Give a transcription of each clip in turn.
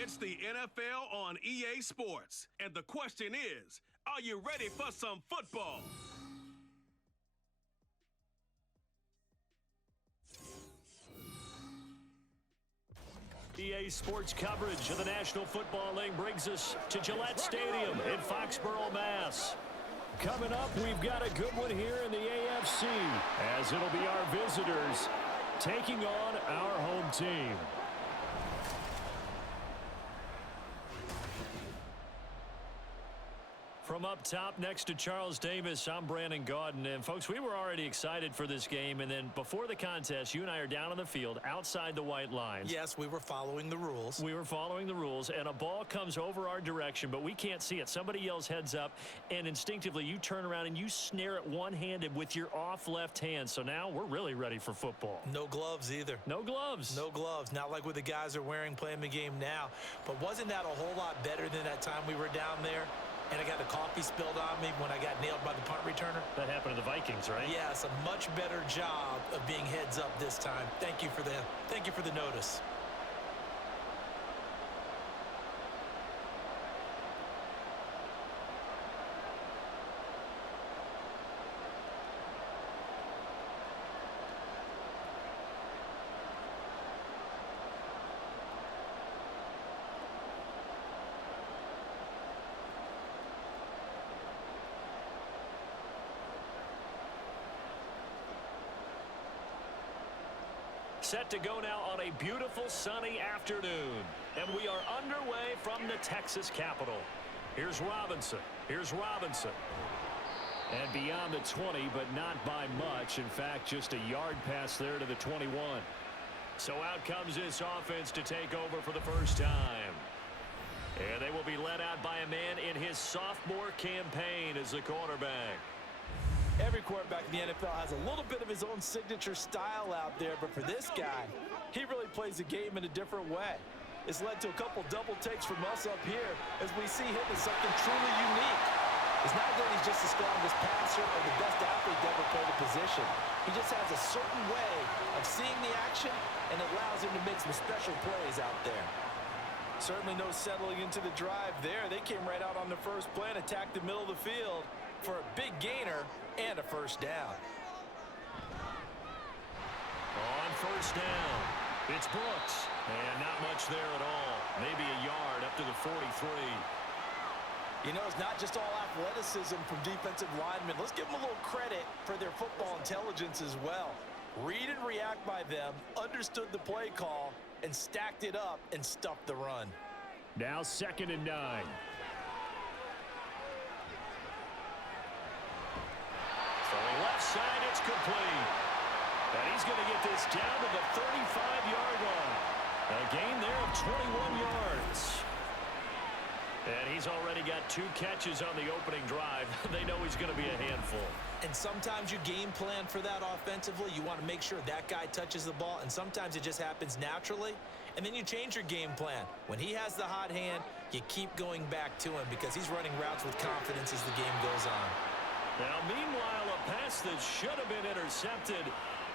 It's the NFL on EA Sports. And the question is, are you ready for some football? EA Sports coverage of the National Football League brings us to Gillette Stadium in Foxborough, Mass. Coming up, we've got a good one here in the AFC, as it'll be our visitors taking on our home team. From up top next to Charles Davis, I'm Brandon Gaudin. And, folks, we were already excited for this game. And then before the contest, you and I are down on the field outside the white lines. Yes, we were following the rules. We were following the rules, and a ball comes over our direction, but we can't see it. Somebody yells heads up, and instinctively you turn around and you snare it one-handed with your off left hand. So now we're really ready for football. No gloves either. No gloves. No gloves. Not like what the guys are wearing playing the game now. But wasn't that a whole lot better than that time we were down there? And I got the coffee spilled on me when I got nailed by the punt returner. That happened to the Vikings, right? Yes, a much better job of being heads up this time. Thank you for the notice. Set to go now on a beautiful sunny afternoon. And we are underway from the Texas capital. Here's Robinson. Here's Robinson. And beyond the 20, but not by much. In fact, just a yard pass there to the 21. So out comes this offense to take over for the first time. And they will be led out by a man in his sophomore campaign as the quarterback. Every quarterback in the NFL has a little bit of his own signature style out there, but for this guy, he really plays the game in a different way. It's led to a couple double takes from us up here as we see him as something truly unique. It's not that he's just the strongest passer or the best athlete to ever play the position. He just has a certain way of seeing the action, and it allows him to make some special plays out there. Certainly no settling into the drive there. They came right out on the first play and attacked the middle of the field for a big gainer and a first down. On first down, it's Brooks. And not much there at all. Maybe a yard up to the 43. You know, it's not just all athleticism from defensive linemen. Let's give them a little credit for their football intelligence as well. Read and react by them, understood the play call, and stacked it up and stuffed the run. Now 2nd and 9. Left side, it's complete. And he's going to get this down to the 35-yard line. A gain there of 21 yards. And he's already got 2 catches on the opening drive. They know he's going to be a handful. And sometimes you game plan for that offensively. You want to make sure that guy touches the ball, and sometimes it just happens naturally. And then you change your game plan. When he has the hot hand, you keep going back to him because he's running routes with confidence as the game goes on. Now, meanwhile, a pass that should have been intercepted,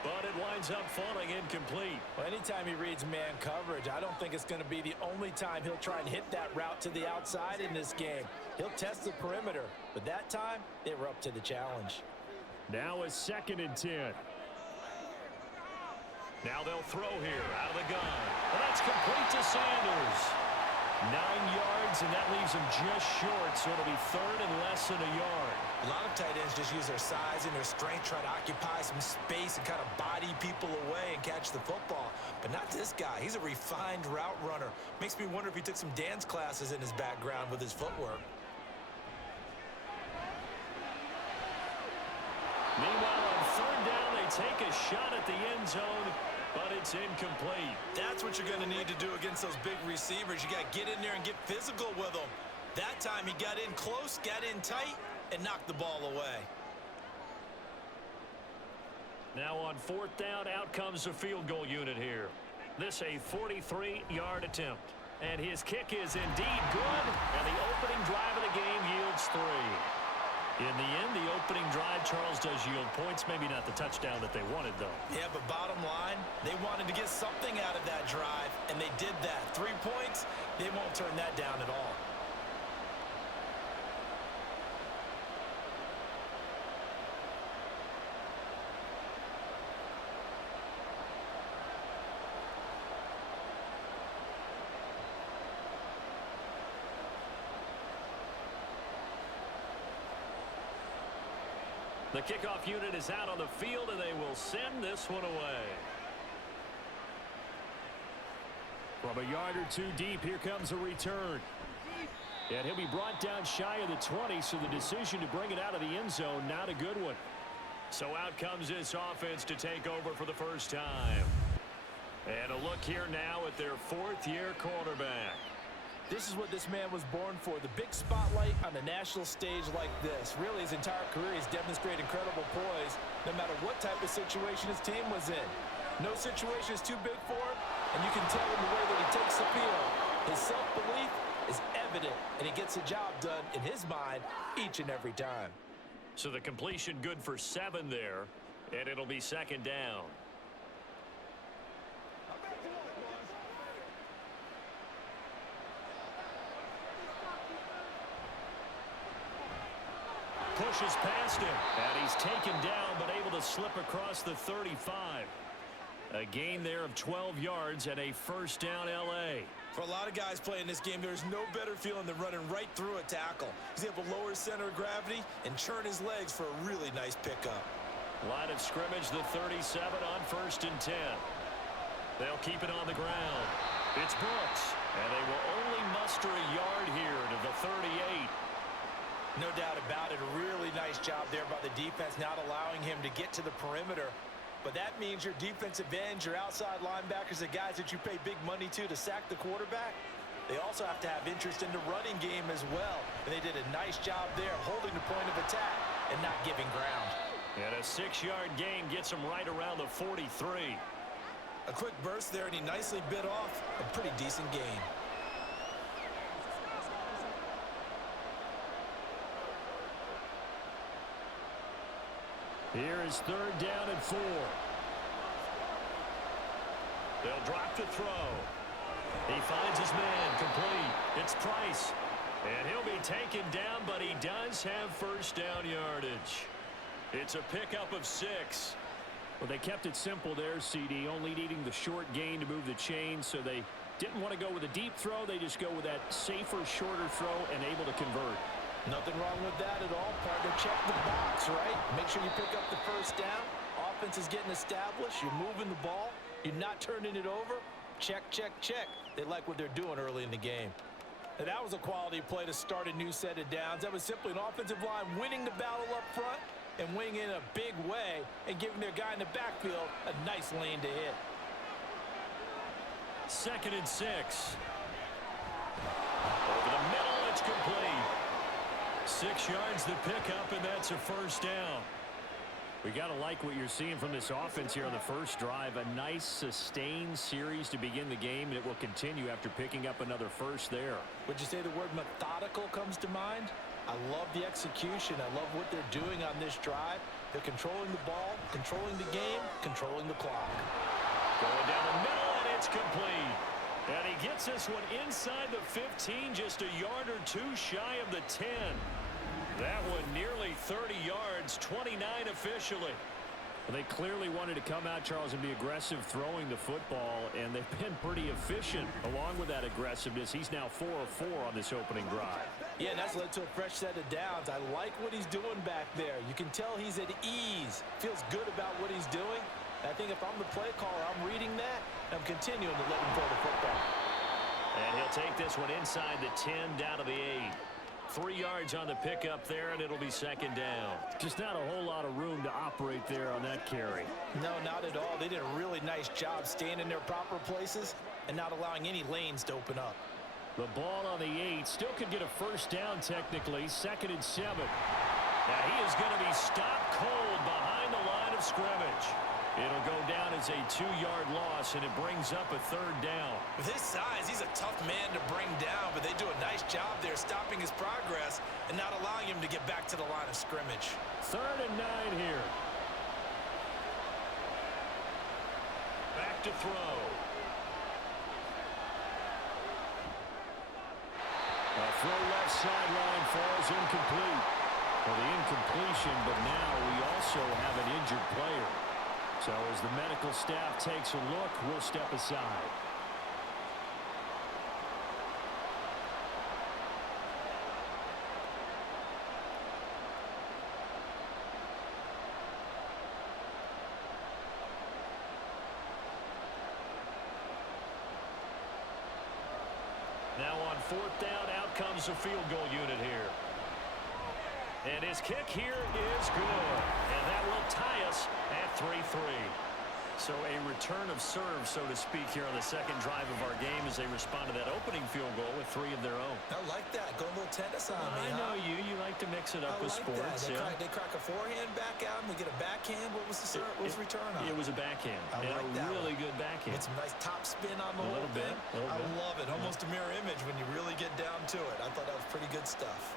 but it winds up falling incomplete. Well, anytime he reads man coverage, I don't think it's going to be the only time he'll try and hit that route to the outside in this game. He'll test the perimeter, but that time, they were up to the challenge. Now a 2nd and 10. Now they'll throw here out of the gun. Well, that's complete to Sanders. 9 yards, and that leaves him just short, so it'll be 3rd and less than a yard. A lot of tight ends just use their size and their strength, try to occupy some space and kind of body people away and catch the football. But not this guy. He's a refined route runner. Makes me wonder if he took some dance classes in his background with his footwork. Meanwhile, on 3rd down, they take a shot at the end zone, but it's incomplete. That's what you're going to need to do against those big receivers. You got to get in there and get physical with them. That time he got in close, got in tight, and knocked the ball away. Now on 4th down, out comes the field goal unit here. This a 43-yard attempt. And his kick is indeed good, and the opening drive of the game yields 3. In the end, the opening drive, Charles, does yield points. Maybe not the touchdown that they wanted, though. Yeah, but bottom line, they wanted to get something out of that drive, and they did that. 3 points, they won't turn that down at all. The kickoff unit is out on the field, and they will send this one away. From a yard or two deep, here comes a return. And he'll be brought down shy of the 20, so the decision to bring it out of the end zone, not a good one. So out comes this offense to take over for the first time. And a look here now at their fourth-year quarterback. This is what this man was born for, the big spotlight on the national stage like this. Really, his entire career, he's demonstrated incredible poise, no matter what type of situation his team was in. No situation is too big for him, and you can tell in the way that he takes the field. His self-belief is evident, and he gets the job done in his mind each and every time. So the completion good for 7 there, and it'll be second down. Pushes past him, and he's taken down, but able to slip across the 35. A gain there of 12 yards and a first down L.A. For a lot of guys playing this game, there's no better feeling than running right through a tackle. He's able to lower his center of gravity and churn his legs for a really nice pickup. Line of scrimmage, the 37 on 1st and 10. They'll keep it on the ground. It's Brooks, and they will only muster a yard here to the 38. No doubt about it. A really nice job there by the defense, not allowing him to get to the perimeter. But that means your defensive ends, your outside linebackers, the guys that you pay big money to sack the quarterback, they also have to have interest in the running game as well. And they did a nice job there, holding the point of attack and not giving ground. And a 6-yard gain gets him right around the 43. A quick burst there, and he nicely bit off a pretty decent gain. Here is 3rd down and 4. They'll drop the throw. He finds his man complete. It's Price. And he'll be taken down, but he does have first down yardage. It's a pickup of 6. Well, they kept it simple there, CD, only needing the short gain to move the chain, so they didn't want to go with a deep throw. They just go with that safer, shorter throw and able to convert. Nothing wrong with that at all, partner. Check the box, right? Make sure you pick up the first down. Offense is getting established. You're moving the ball. You're not turning it over. Check, check, check. They like what they're doing early in the game. And that was a quality play to start a new set of downs. That was simply an offensive line winning the battle up front and winning in a big way and giving their guy in the backfield a nice lane to hit. 2nd and 6. Over the middle, it's complete. 6 yards the pickup, and that's a first down. We got to like what you're seeing from this offense here on the first drive. A nice, sustained series to begin the game, and it will continue after picking up another first there. Would you say the word methodical comes to mind? I love the execution. I love what they're doing on this drive. They're controlling the ball, controlling the game, controlling the clock. Going down the middle, and it's complete. And he gets this one inside the 15, just a yard or two shy of the 10. That one nearly 30 yards, 29 officially. Well, they clearly wanted to come out, Charles, and be aggressive throwing the football, and they've been pretty efficient along with that aggressiveness. He's now 4 of 4 on this opening drive. Yeah, and that's led to a fresh set of downs. I like what he's doing back there. You can tell he's at ease, feels good about what he's doing. I think if I'm the play caller, I'm reading that, and I'm continuing to let him throw the football. And he'll take this one inside the 10 down to the 8. 3 yards on the pickup there, and it'll be second down. Just not a whole lot of room to operate there on that carry. No, not at all. They did a really nice job staying in their proper places and not allowing any lanes to open up. The ball on the 8 still could get a first down technically. 2nd and 7. Now he is going to be stopped cold behind the line of scrimmage. It'll go down as a 2-yard loss, and it brings up a 3rd down. With his size, he's a tough man to bring down, but they do a nice job there stopping his progress and not allowing him to get back to the line of scrimmage. 3rd and 9 here. Back to throw. A throw left sideline falls incomplete. Well, the incompletion, but now we also have an injured player. So as the medical staff takes a look, we'll step aside. Now on fourth down, out comes the field goal unit here. And his kick here is good. And that will tie us at 3-3. So a return of serve, so to speak, here on the second drive of our game as they respond to that opening field goal with 3 of their own. I like that. Go a little tennis on me. I know you. You like to mix it up with sports. They crack a forehand back out and they get a backhand. What was the return on? It was a backhand. I like that really good backhand. With some nice top spin on the little bit. I love it. Almost a mirror image when you really get down to it. I thought that was pretty good stuff.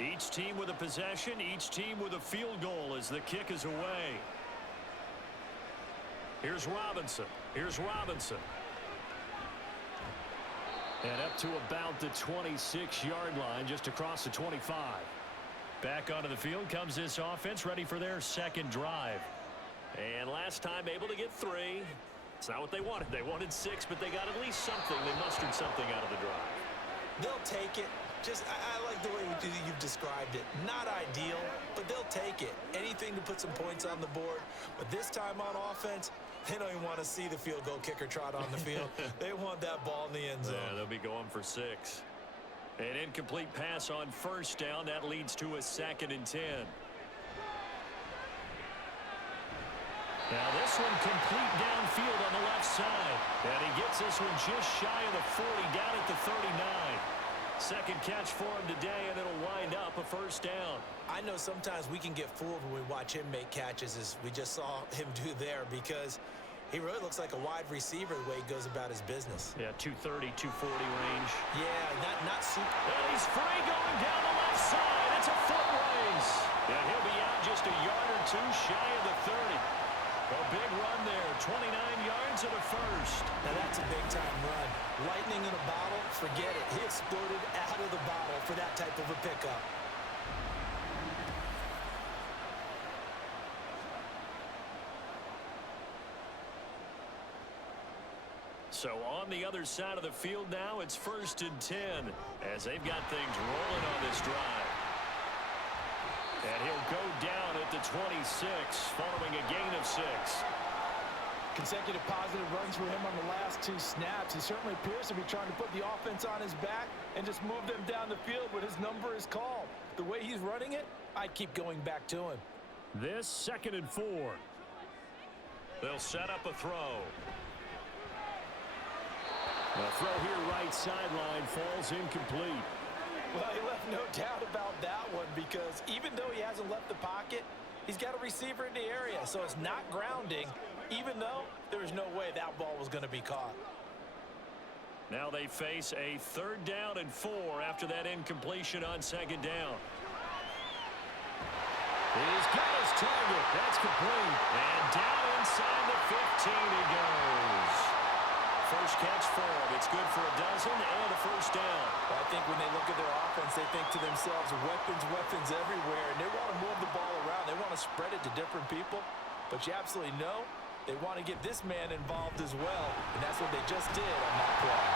Each team with a possession, each team with a field goal as the kick is away. Here's Robinson. And up to about the 26-yard line, just across the 25. Back onto the field comes this offense, ready for their second drive. And last time able to get 3. It's not what they wanted. They wanted 6, but they got at least something. They mustered something out of the drive. They'll take it. I like the way you've described it. Not ideal, but they'll take it. Anything to put some points on the board. But this time on offense, they don't even want to see the field goal kicker trot on the field. They want that ball in the end zone. Yeah, they'll be going for 6. An incomplete pass on first down. That leads to a 2nd and 10. Now this one complete downfield on the left side. And he gets this one just shy of the 40, down at the 39. Second catch for him today, and it'll wind up a first down. I know sometimes we can get fooled when we watch him make catches, as we just saw him do there, because he really looks like a wide receiver the way he goes about his business. Yeah, 230, 240 range. Yeah, not super. And he's free going down the left side. It's a foot race. And he'll be out just a yard or 2 shy of the 30. A big run there, 29 yards and a first. Now that's a big-time run. Lightning in a bottle, forget it. He exploded out of the bottle for that type of a pickup. So on the other side of the field now, it's 1st and 10 as they've got things rolling on this drive. And he'll go down at the 26 following a gain of 6. Consecutive positive runs for him on the last 2 snaps. He certainly appears to be trying to put the offense on his back and just move them down the field when his number is called. The way he's running it, I'd keep going back to him. This 2nd and 4. They'll set up a throw. The throw here right sideline falls incomplete. Well, he left no doubt about that one, because even though he hasn't left the pocket, he's got a receiver in the area, so it's not grounding, even though there's no way that ball was going to be caught. Now they face a 3rd down and 4 after that incompletion on 2nd down. He's got his target. That's complete. And down inside the 15 he goes. First catch for him. It's good for a dozen and a first down. Well, I think when they look at their offense, they think to themselves, weapons everywhere, and they want to move the ball around. They want to spread it to different people. But you absolutely know they want to get this man involved as well, and that's what they just did on that play.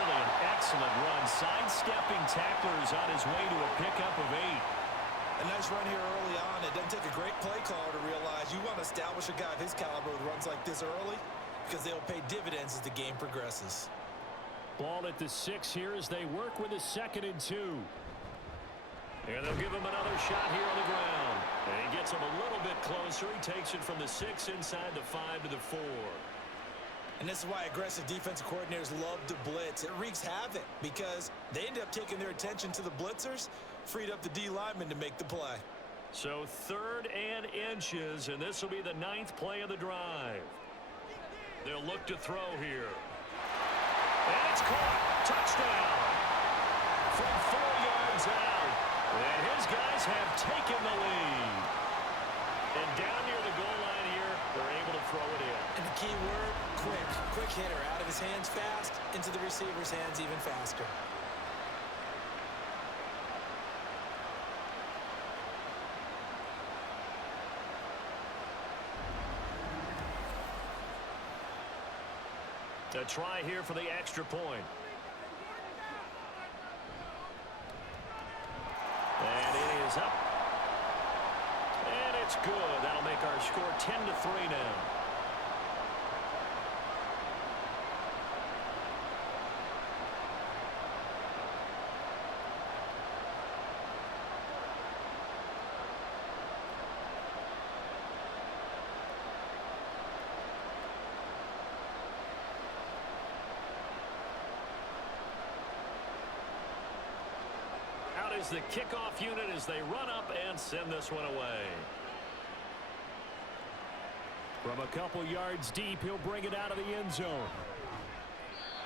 Really an excellent run. Sidestepping tacklers on his way to a pickup of 8. A nice run here early on. It doesn't take a great play caller to realize you want to establish a guy of his caliber with runs like this early, because they'll pay dividends as the game progresses. Ball at the 6 here as they work with a 2nd and 2. And they'll give him another shot here on the ground. And he gets him a little bit closer. He takes it from the 6 inside the 5 to the 4. And this is why aggressive defensive coordinators love to blitz. It wreaks havoc because they end up taking their attention to the blitzers, freed up the D lineman to make the play. So 3rd and inches, and this will be the 9th play of the drive. They'll look to throw here. And it's caught. Touchdown. guys have taken the lead. And down near the goal line here, they're able to throw it in. And the key word, quick. Quick hitter. Out of his hands fast, into the receiver's hands even faster. A try here for the extra point. And it is up. And it's good. That'll make our score 10-3 now. Is the kickoff unit as they run up and send this one away. From a couple yards deep, he'll bring it out of the end zone.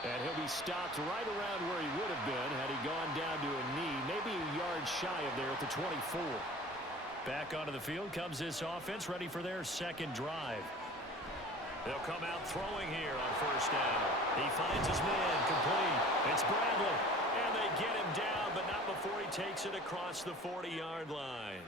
And he'll be stopped right around where he would have been had he gone down to a knee, maybe a yard shy of there at the 24. Back onto the field comes this offense, ready for their second drive. They'll come out throwing here on first down. He finds his man, complete. It's Bradley. And they get him down, but not before he takes it across the 40-yard line.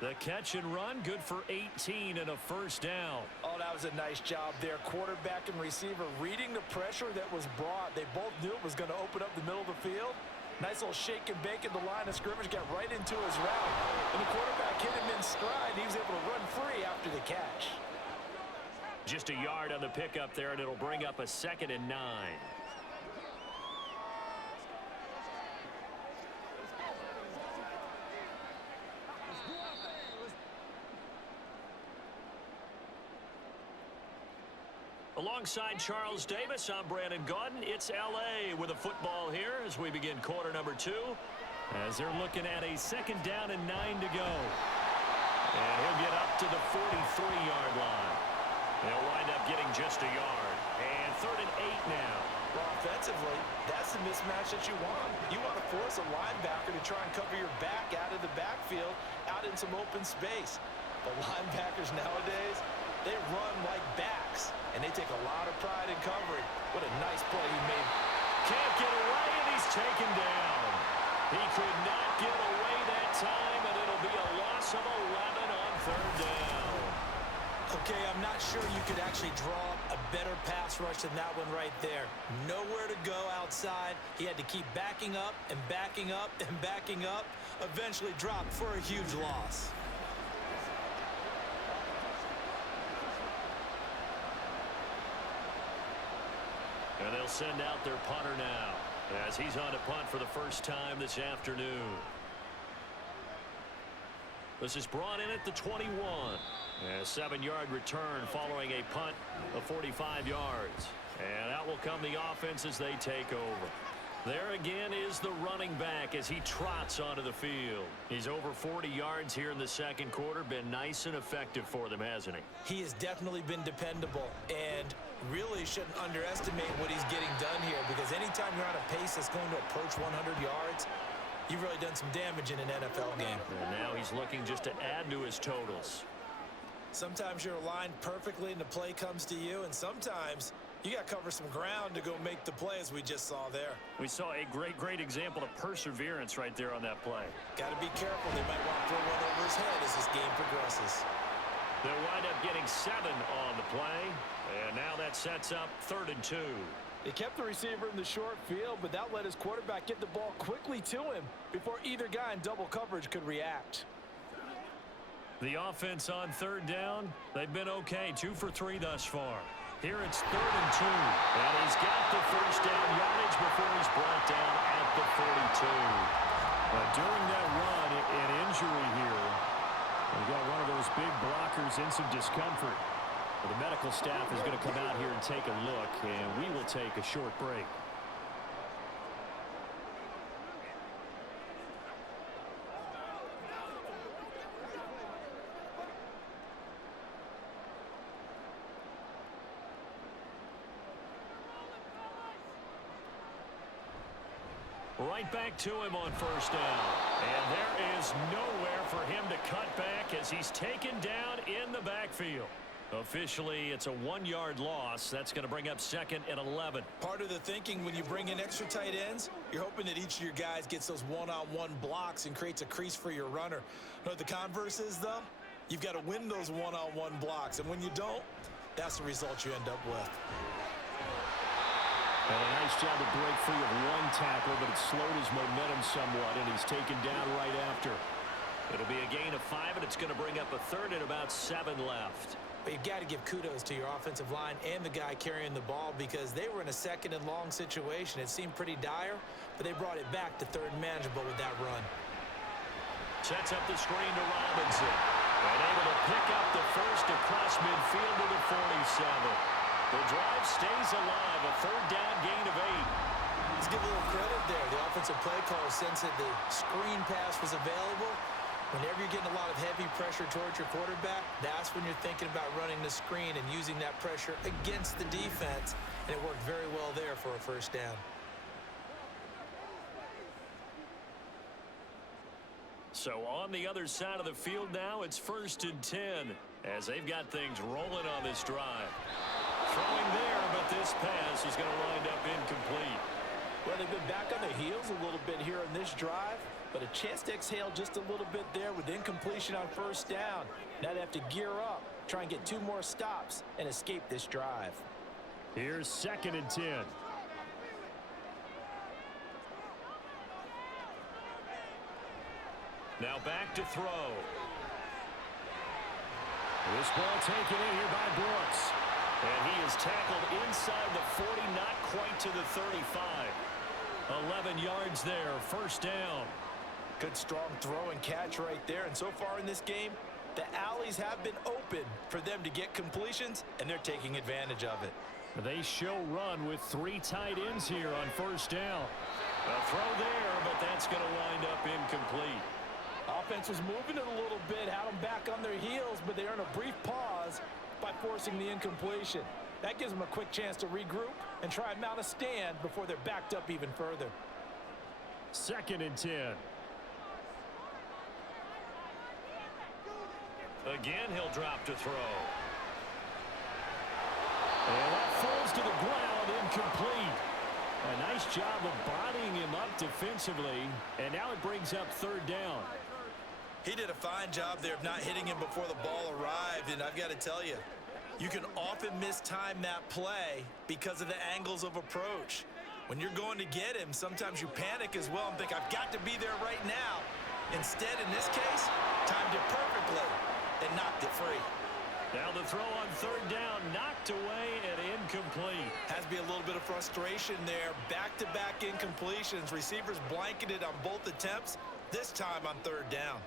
The catch and run, good for 18 and a first down. Oh, that was a nice job there. Quarterback and receiver reading the pressure that was brought. They both knew it was going to open up the middle of the field. Nice little shake and bake at the line of scrimmage, got right into his route. And the quarterback hit him in stride. He was able to run free after the catch. Just a yard on the pickup there, and it'll bring up a 2nd and 9. Alongside Charles Davis, I'm Brandon Gaudin. It's L.A. with a football here as we begin quarter number 2. As they're looking at a 2nd down and 9 to go. And he'll get up to the 43-yard line. They'll wind up getting just a yard. And 3rd and 8 now. Well, offensively, that's the mismatch that you want. You want to force a linebacker to try and cover your back out of the backfield, out in some open space. The linebackers nowadays, they run like backs, and they take a lot of pride in covering. What a nice play he made. Can't get away, and he's taken down. He could not get away that time, and it'll be a loss of 11 on 3rd down. Okay, I'm not sure you could actually draw a better pass rush than that one right there. Nowhere to go outside. He had to keep backing up and backing up and backing up. Eventually dropped for a huge loss. And they'll send out their punter now as he's on to punt for the first time this afternoon. This is brought in at the 21. A 7-yard return following a punt of 45 yards. And out will come the offense as they take over. There again is the running back as he trots onto the field. He's over 40 yards here in the second quarter. Been nice and effective for them, hasn't he? He has definitely been dependable and really shouldn't underestimate what he's getting done here, because anytime you're on a pace that's going to approach 100 yards, you've really done some damage in an NFL game. And now he's looking just to add to his totals. Sometimes you're aligned perfectly and the play comes to you, and sometimes you got to cover some ground to go make the play, as we just saw there. We saw a great example of perseverance right there on that play. Got to be careful. They might want to throw one over his head as this game progresses. They'll wind up getting 7 on the play, and now that sets up 3rd and 2. They kept the receiver in the short field, but that let his quarterback get the ball quickly to him before either guy in double coverage could react. The offense on 3rd down, they've been okay, 2 for 3 thus far. Here it's 3rd and 2, and he's got the first down yardage before he's brought down at the 42. But during that run, an injury here. We've got one of those big blockers in some discomfort. But the medical staff is going to come out here and take a look, and we will take a short break. Right back to him on first down. And there is nowhere for him to cut back as he's taken down in the backfield. Officially, it's a 1-yard loss. That's going to bring up 2nd and 11. Part of the thinking when you bring in extra tight ends, you're hoping that each of your guys gets those one-on-one blocks and creates a crease for your runner. You know what the converse is, though? You've got to win those one-on-one blocks, and when you don't, that's the result you end up with. And a nice job to break free of one tackle, but it slowed his momentum somewhat, and he's taken down right after. It'll be a gain of 5, and it's going to bring up a 3rd and about 7 left. But you've got to give kudos to your offensive line and the guy carrying the ball because they were in a 2nd and long situation. It seemed pretty dire, but they brought it back to 3rd and manageable with that run. Sets up the screen to Robinson. And able to pick up the first across midfield to the 47. The drive stays alive. A 3rd down gain of 8. Let's give a little credit there. The offensive play caller sensed that the screen pass was available. Whenever you're getting a lot of heavy pressure towards your quarterback, that's when you're thinking about running the screen and using that pressure against the defense. And it worked very well there for a 1st down. So on the other side of the field now, it's 1st and 10 as they've got things rolling on this drive. Throwing there, but this pass is going to wind up incomplete. Well, they've been back on their heels a little bit here in this drive, but a chance to exhale just a little bit there with incompletion on 1st down. Now they have to gear up, try and get 2 more stops, and escape this drive. Here's 2nd and 10. Now back to throw. This ball taken in here by Brooks. And he is tackled inside the 40, not quite to the 35. 11 yards there, 1st down. Good strong throw and catch right there. And so far in this game, the alleys have been open for them to get completions, and they're taking advantage of it. They show run with 3 tight ends here on 1st down. A throw there, but that's going to wind up incomplete. Offense was moving it a little bit, had them back on their heels, but they earn a brief pause by forcing the incompletion. That gives them a quick chance to regroup and try and mount a stand before they're backed up even further. 2nd and 10. Again, he'll drop to throw. And that falls to the ground, incomplete. A nice job of bodying him up defensively, and now it brings up 3rd down. He did a fine job there of not hitting him before the ball arrived, and I've got to tell you, you can often mistime that play because of the angles of approach. When you're going to get him, sometimes you panic as well and think, I've got to be there right now. Instead, in this case, timed it perfectly and knocked it free. Now the throw on 3rd down, knocked away and incomplete. Has to be a little bit of frustration there. Back-to-back incompletions. Receivers blanketed on both attempts, this time on 3rd down.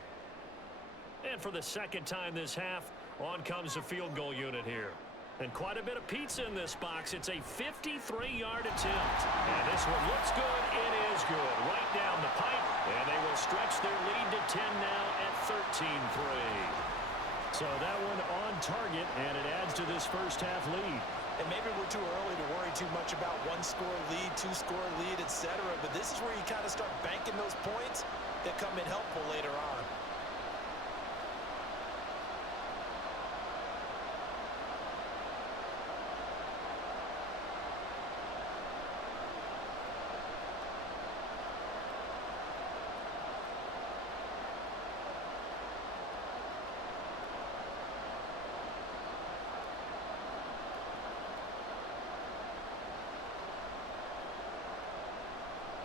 And for the 2nd time this half, on comes the field goal unit here. And quite a bit of pizza in this box. It's a 53-yard attempt. And this one looks good. It is good. Right down the pipe. And they will stretch their lead to 10 now at 13-3. So that one on target, and it adds to this 1st half lead. And maybe we're too early to worry too much about 1-score lead, 2-score lead, etc. But this is where you kind of start banking those points that come in helpful later on.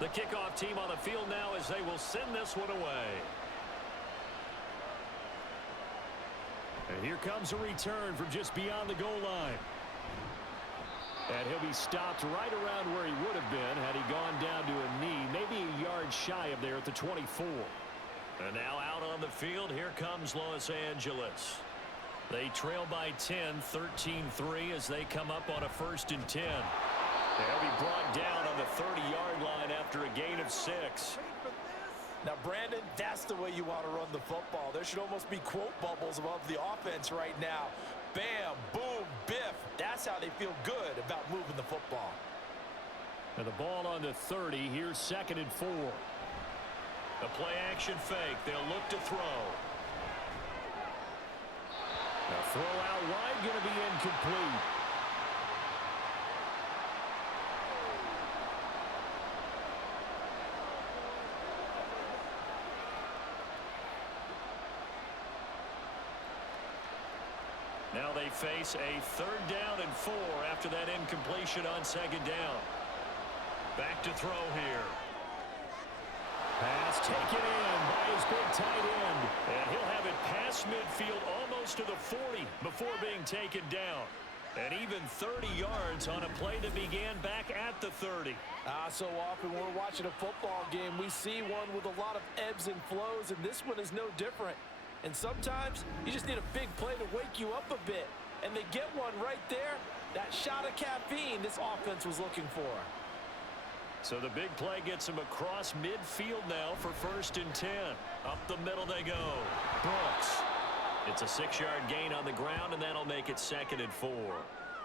The kickoff team on the field now as they will send this one away. And here comes a return from just beyond the goal line. And he'll be stopped right around where he would have been had he gone down to a knee, maybe a yard shy of there at the 24. And now out on the field, here comes Los Angeles. They trail by 10, 13-3 as they come up on a 1st and 10. They'll be brought down on the 30-yard line after a gain of 6. Now, Brandon, that's the way you want to run the football. There should almost be quote bubbles above the offense right now. Bam, boom, biff. That's how they feel good about moving the football. And the ball on the 30. Here's 2nd and 4. The play action fake. They'll look to throw. The throw out wide going to be incomplete. Now they face a 3rd down and 4 after that incompletion on 2nd down. Back to throw here. Pass taken in by his big tight end. And he'll have it past midfield almost to the 40 before being taken down. And even 30 yards on a play that began back at the 30. So often when we're watching a football game, we see one with a lot of ebbs and flows, and this one is no different. And sometimes you just need a big play to wake you up a bit. And they get one right there. That shot of caffeine this offense was looking for. So the big play gets him across midfield now for 1st and 10. Up the middle they go. Brooks. It's a 6-yard gain on the ground, and that'll make it 2nd and 4.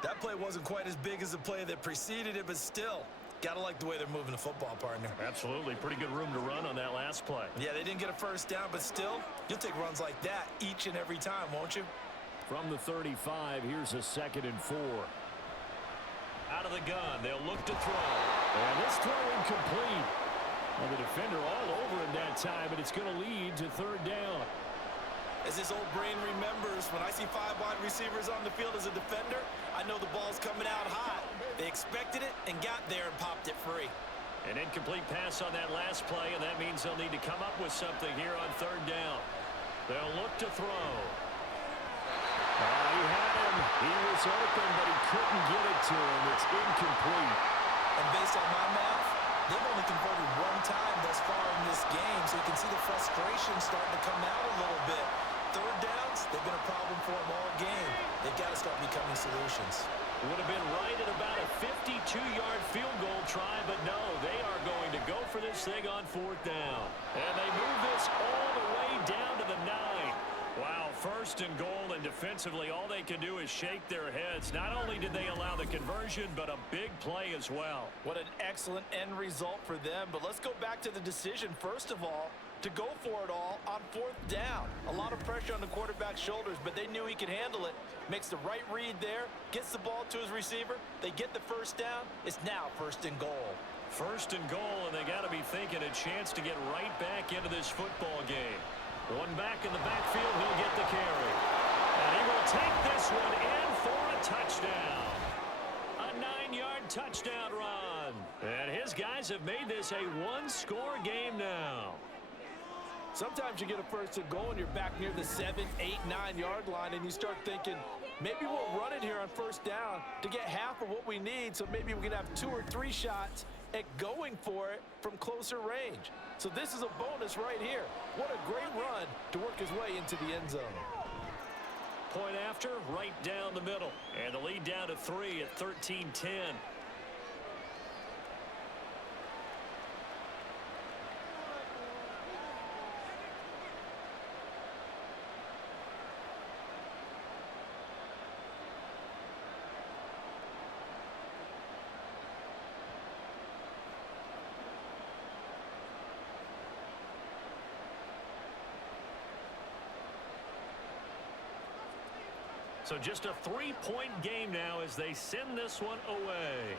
That play wasn't quite as big as the play that preceded it, but still, gotta like the way they're moving the football, partner. Absolutely. Pretty good room to run on that last play. Yeah, they didn't get a 1st down, but still, you'll take runs like that each and every time, won't you? From the 35, here's a 2nd and 4. Out of the gun, they'll look to throw. And this throw incomplete. Well, the defender all over him that time, but it's going to lead to 3rd down. As his old brain remembers, when I see 5 wide receivers on the field as a defender, I know the ball's coming out hot. They expected it and got there and popped it free. An incomplete pass on that last play, and that means they'll need to come up with something here on 3rd down. They'll look to throw. He had him. He was open, but he couldn't get it to him. It's incomplete. And based on my math, they've only converted 1 time thus far in this game, so you can see the frustration starting to come out a little bit. 3rd downs, they've been a problem for them all game. They've got to start becoming solutions. Would have been right at about a 52-yard field goal try, but no, they are going to go for this thing on 4th down. And they move this all the way down to the 9. Wow, 1st and goal, and defensively, all they can do is shake their heads. Not only did they allow the conversion, but a big play as well. What an excellent end result for them. But let's go back to the decision, first of all, to go for it all on 4th down. A lot of pressure on the quarterback's shoulders, but they knew he could handle it. Makes the right read there, gets the ball to his receiver. They get the 1st down. It's now 1st and goal. 1st and goal, and they got to be thinking a chance to get right back into this football game. One back in the backfield, he'll get the carry. And he will take this one in for a touchdown. A 9-yard touchdown run. And his guys have made this a 1-score game now. Sometimes you get a 1st and goal and you're back near the 7, 8, 9-yard line, and you start thinking, maybe we'll run it here on 1st down to get half of what we need, so maybe we can have 2 or 3 shots at going for it from closer range. So this is a bonus right here. What a great run to work his way into the end zone. Point after, right down the middle. And the lead down to 3 at 13-10. So just a 3-point game now as they send this one away.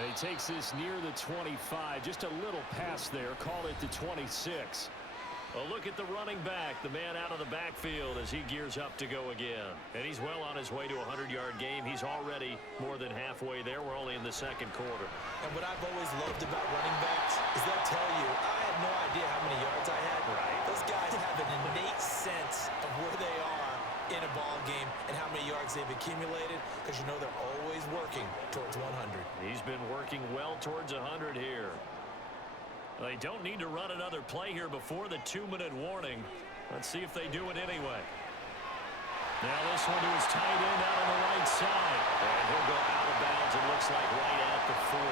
And he takes this near the 25. Just a little pass there. Call it the 26. A look at the running back, the man out of the backfield as he gears up to go again. And he's well on his way to a 100-yard game. He's already more than halfway there. We're only in the 2nd quarter. And what I've always loved about running backs is they'll tell you, I had no idea how many yards I had. Right. Those guys have an innate sense of where they are in a ball game and how many yards they've accumulated, because you know they're always working towards 100. He's been working well towards 100 here. They don't need to run another play here before the 2-minute warning. Let's see if they do it anyway. Now this one to his tight end out on the right side. And he'll go out of bounds, it looks like right at the 40.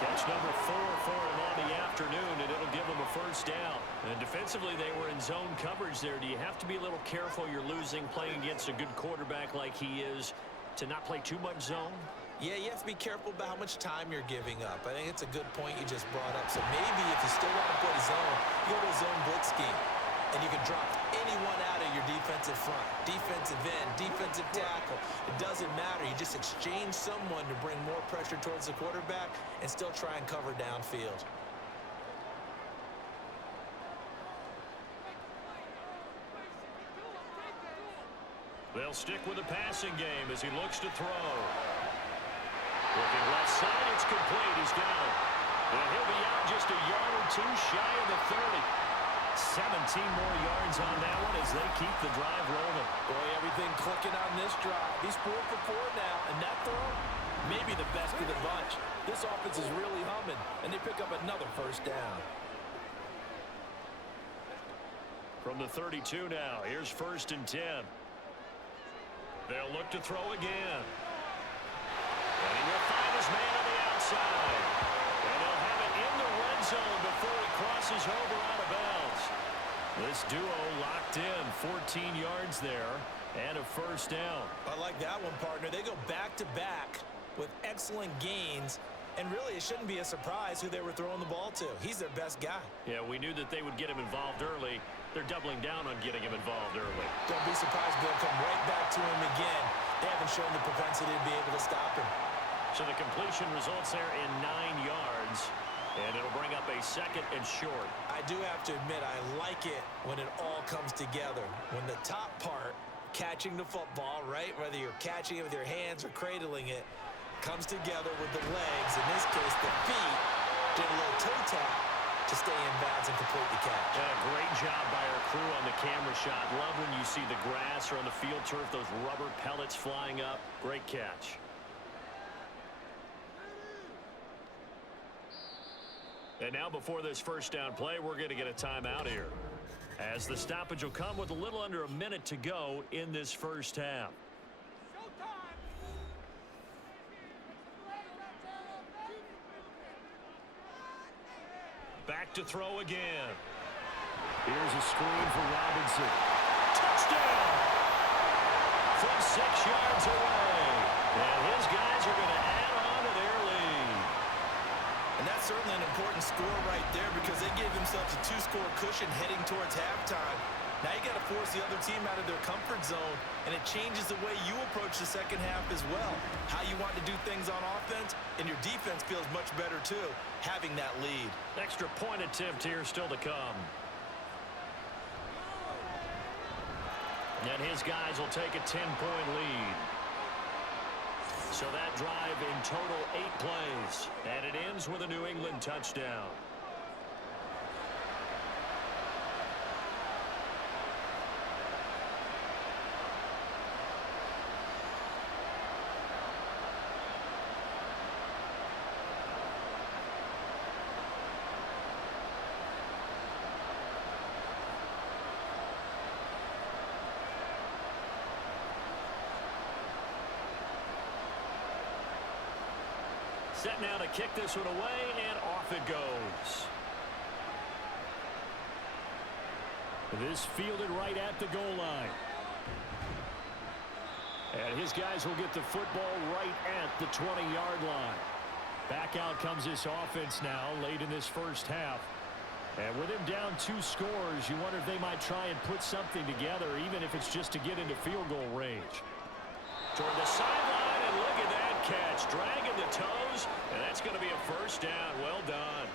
Catch That's number 4 for him on the afternoon, and it'll give him a first down. And defensively, they were in zone coverage there. Do you have to be a little careful? You're losing playing against a good quarterback like he is to not play too much zone? Yeah, you have to be careful about how much time you're giving up. I think it's a good point you just brought up. So maybe if you still want to play zone, you go to a zone blitz scheme. And you can drop anyone out of your defensive front. Defensive end, defensive tackle. It doesn't matter. You just exchange someone to bring more pressure towards the quarterback and still try and cover downfield. They'll stick with the passing game as he looks to throw. Looking left side, it's complete. He's got it. And he'll be out just a yard or two shy of the 30. 17 more yards on that one as they keep the drive rolling. Boy, everything clicking on this drive. He's 4 for 4 now, and that throw, maybe the best of the bunch. This offense is really humming, and they pick up another first down. From the 32 now, here's 1st and 10. They'll look to throw again. And he will find his man on the outside. And they'll have it in the red zone before he crosses over out of bounds. This duo locked in, 14 yards there, and a first down. I like that one, partner. They go back-to-back with excellent gains, and really it shouldn't be a surprise who they were throwing the ball to. He's their best guy. Yeah, we knew that they would get him involved early. They're doubling down on getting him involved early. Don't be surprised they'll come right back to him again. They haven't shown the propensity to be able to stop him. So the completion results there in 9 yards. And it'll bring up a 2nd and short. I do have to admit, I like it when it all comes together. When the top part, catching the football, right, whether you're catching it with your hands or cradling it, comes together with the legs, in this case the feet, did a little toe tap to stay in bounds and complete the catch. Yeah, great job by our crew on the camera shot. Love when you see the grass or on the field turf, those rubber pellets flying up. Great catch. And now before this first down play, we're going to get a timeout here, as the stoppage will come with a little under a minute to go in this first half. Back to throw again. Here's a screen for Robinson. Touchdown! From 6 yards away. And his guys are going to add on to their lead. And that's certainly an important score right there, because they gave themselves a 2-score cushion heading towards halftime. Now you got to force the other team out of their comfort zone, and it changes the way you approach the second half as well. How you want to do things on offense, and your defense feels much better too, having that lead. Extra point attempt here still to come. And his guys will take a 10-point lead. So that drive in total 8 plays, and it ends with a New England touchdown. Set now to kick this one away, and off it goes. This fielded right at the goal line. And his guys will get the football right at the 20-yard line. Back out comes this offense now late in this first half. And with him down 2 scores, you wonder if they might try and put something together, even if it's just to get into field goal range. Toward the sideline, and look at that catch. Dragging the toes, and that's going to be a first down. Well done.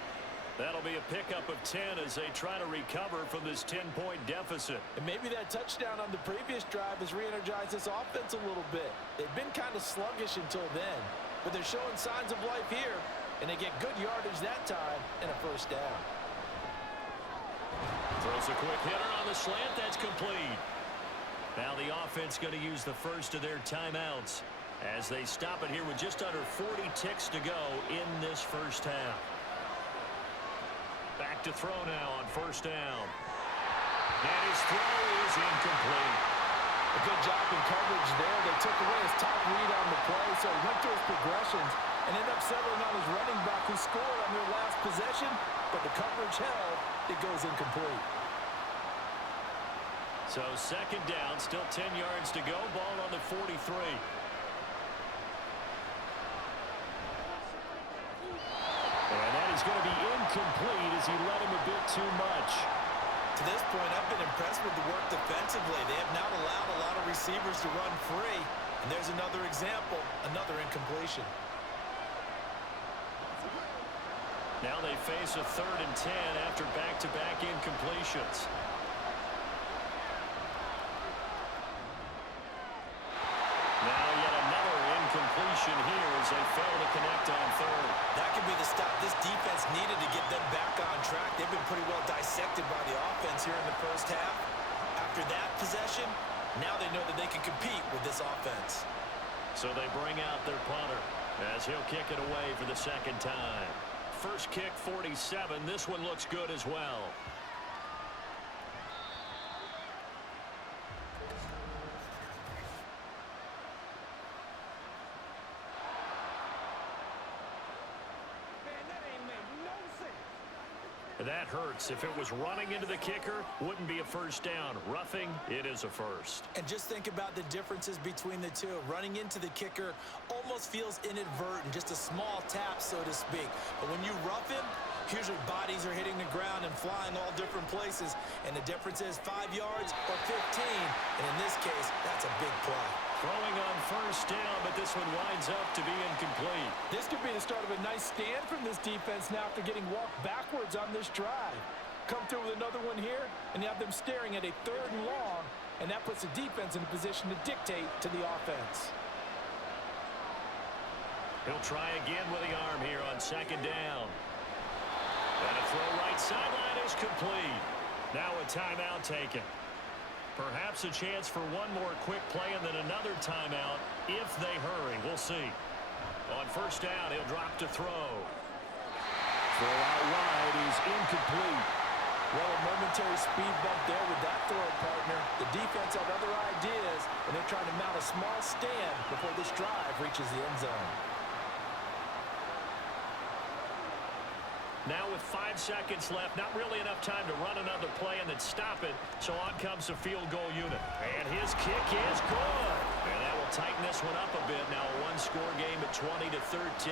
That'll be a pickup of 10 as they try to recover from this 10-point deficit. And maybe that touchdown on the previous drive has re-energized this offense a little bit. They've been kind of sluggish until then, but they're showing signs of life here, and they get good yardage that time and a first down. Throws a quick hitter on the slant. That's complete. Now the offense going to use the first of their timeouts as they stop it here with just under 40 ticks to go in this first half. Back to throw now on first down. And his throw is incomplete. A good job in coverage there. They took away his top read on the play, so he went through his progressions and end up settling on his running back who scored on their last possession, but the coverage held. It goes incomplete. So second down, still 10 yards to go. Ball on the 43. And that is going to be incomplete as he led him a bit too much. To this point, I've been impressed with the work defensively. They have not allowed a lot of receivers to run free. And there's another example, another incompletion. Now they face a 3rd and 10 after back-to-back incompletions. Now yet another incompletion here as they fail to connect on 3rd. That could be the stop this defense needed to get them back on track. They've been pretty well dissected by the offense here in the first half. After that possession, now they know that they can compete with this offense. So they bring out their punter as he'll kick it away for the second time. First kick, 47. This one looks good as well. That hurts. If it was running into the kicker, wouldn't be a first down. Roughing, it is a first. And just think about the differences between the two. Running into the kicker almost feels inadvertent, just a small tap, so to speak. But when you rough him, usually bodies are hitting the ground and flying all different places. And the difference is 5 yards or 15. And in this case, that's a big play. Throwing on first down, but this one winds up to be incomplete. This could be the start of a nice stand from this defense now after getting walked backwards on this drive. Come through with another one here, and you have them staring at a 3rd and long, and that puts the defense in a position to dictate to the offense. He'll try again with the arm here on second down. And a throw right sideline is complete. Now a timeout taken. Perhaps a chance for one more quick play and then another timeout if they hurry. We'll see. On first down, he'll drop to throw. Throw out wide is incomplete. Well, a momentary speed bump there with that throw, partner. The defense had other ideas, and they're trying to mount a small stand before this drive reaches the end zone. Now with 5 seconds left, not really enough time to run another play and then stop it. So on comes the field goal unit. And his kick is good. And that will tighten this one up a bit. Now a one-score game at 20-13.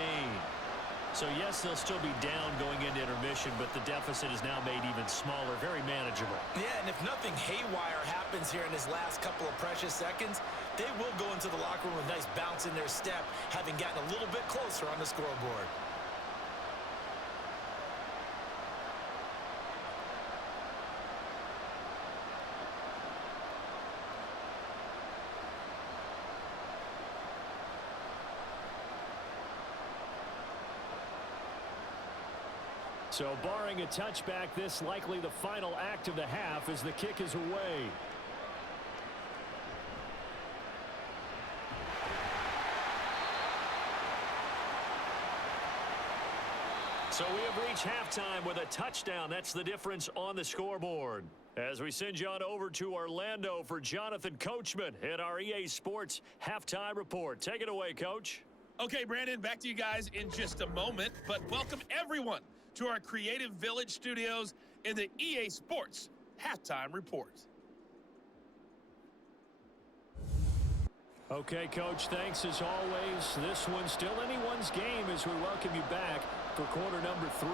So yes, they'll still be down going into intermission, but the deficit is now made even smaller, very manageable. Yeah, and if nothing haywire happens here in his last couple of precious seconds, they will go into the locker room with a nice bounce in their step, having gotten a little bit closer on the scoreboard. So barring a touchback, this likely the final act of the half as the kick is away. So we have reached halftime with a touchdown. That's the difference on the scoreboard. As we send you on over to Orlando for Jonathan Coachman at our EA Sports Halftime Report. Take it away, Coach. Okay, Brandon, back to you guys in just a moment, but welcome everyone to our Creative Village studios in the EA Sports Halftime Report. Okay, Coach, thanks as always. This one's still anyone's game as we welcome you back for quarter number 3.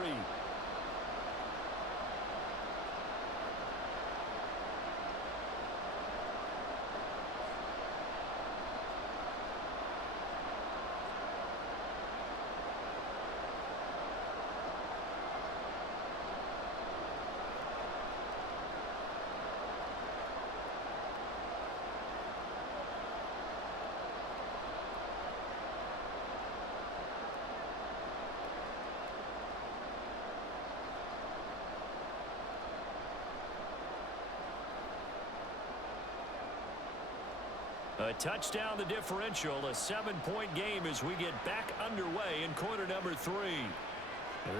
A touchdown the differential, a 7-point game as we get back underway in quarter number 3.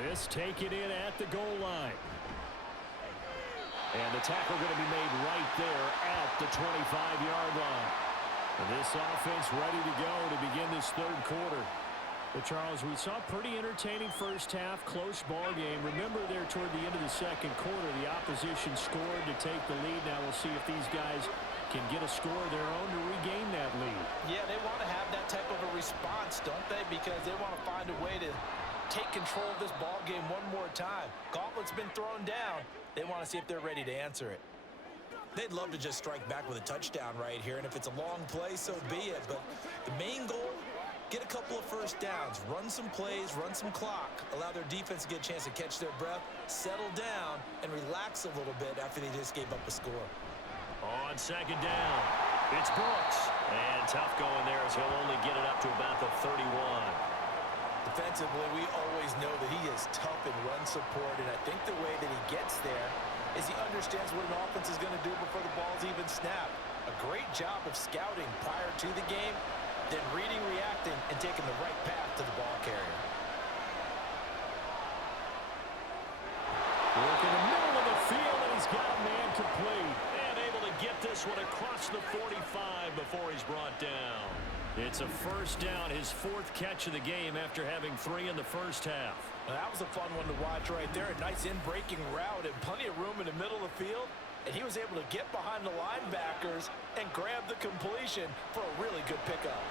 This taken in at the goal line. And the tackle going to be made right there at the 25-yard line. And this offense ready to go to begin this third quarter. But Charles, we saw a pretty entertaining first half, close ball game. Remember there toward the end of the second quarter, the opposition scored to take the lead. Now we'll see if these guys can get a score of their own to regain that lead. Yeah, they want to have that type of a response, don't they? Because they want to find a way to take control of this ball game one more time. Gauntlet's been thrown down. They want to see if they're ready to answer it. They'd love to just strike back with a touchdown right here, and if it's a long play, so be it. But the main goal, get a couple of first downs, run some plays, run some clock, allow their defense to get a chance to catch their breath, settle down, and relax a little bit after they just gave up a score. On second down, it's Brooks. And tough going there as he'll only get it up to about the 31. Defensively, we always know that he is tough in run support, and I think the way that he gets there is he understands what an offense is going to do before the ball's even snapped. A great job of scouting prior to the game, then reading, reacting, and taking the right path to the ball carrier. Work in the middle of the field, and he's got a man complete. And able to get this one across the 45 before he's brought down. It's a first down, his fourth catch of the game after having 3 in the first half. Now, that was a fun one to watch right there. A nice in-breaking route and plenty of room in the middle of the field. And he was able to get behind the linebackers and grab the completion for a really good pickup.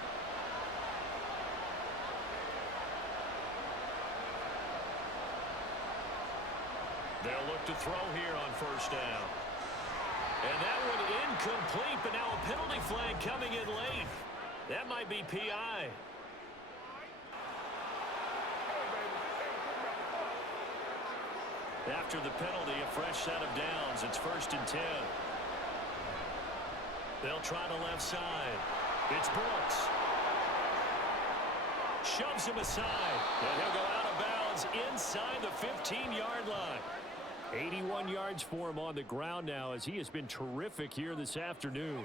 They'll look to throw here on first down. And that one incomplete, but now a penalty flag coming in late. That might be PI. After the penalty, a fresh set of downs. It's 1st and 10. They'll try the left side. It's Brooks. Shoves him aside. And he'll go out of bounds inside the 15-yard line. 81 yards for him on the ground now as he has been terrific here this afternoon.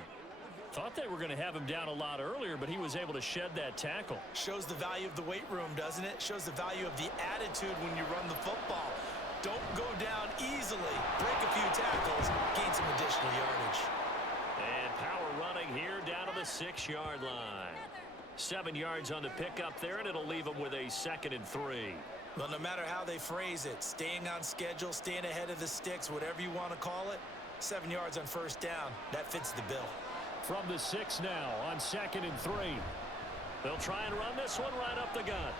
Thought they were going to have him down a lot earlier, but he was able to shed that tackle. Shows the value of the weight room, doesn't it? Shows the value of the attitude when you run the football. Don't go down easily. Break a few tackles, gain some additional yardage. And power running here down to the 6-yard line. 7 yards on the pickup there, and it'll leave him with a 2nd and 3. Well, no matter how they phrase it, staying on schedule, staying ahead of the sticks, whatever you want to call it, 7 yards on first down, that fits the bill. From the 6 now on 2nd and 3. They'll try and run this one right up the gut.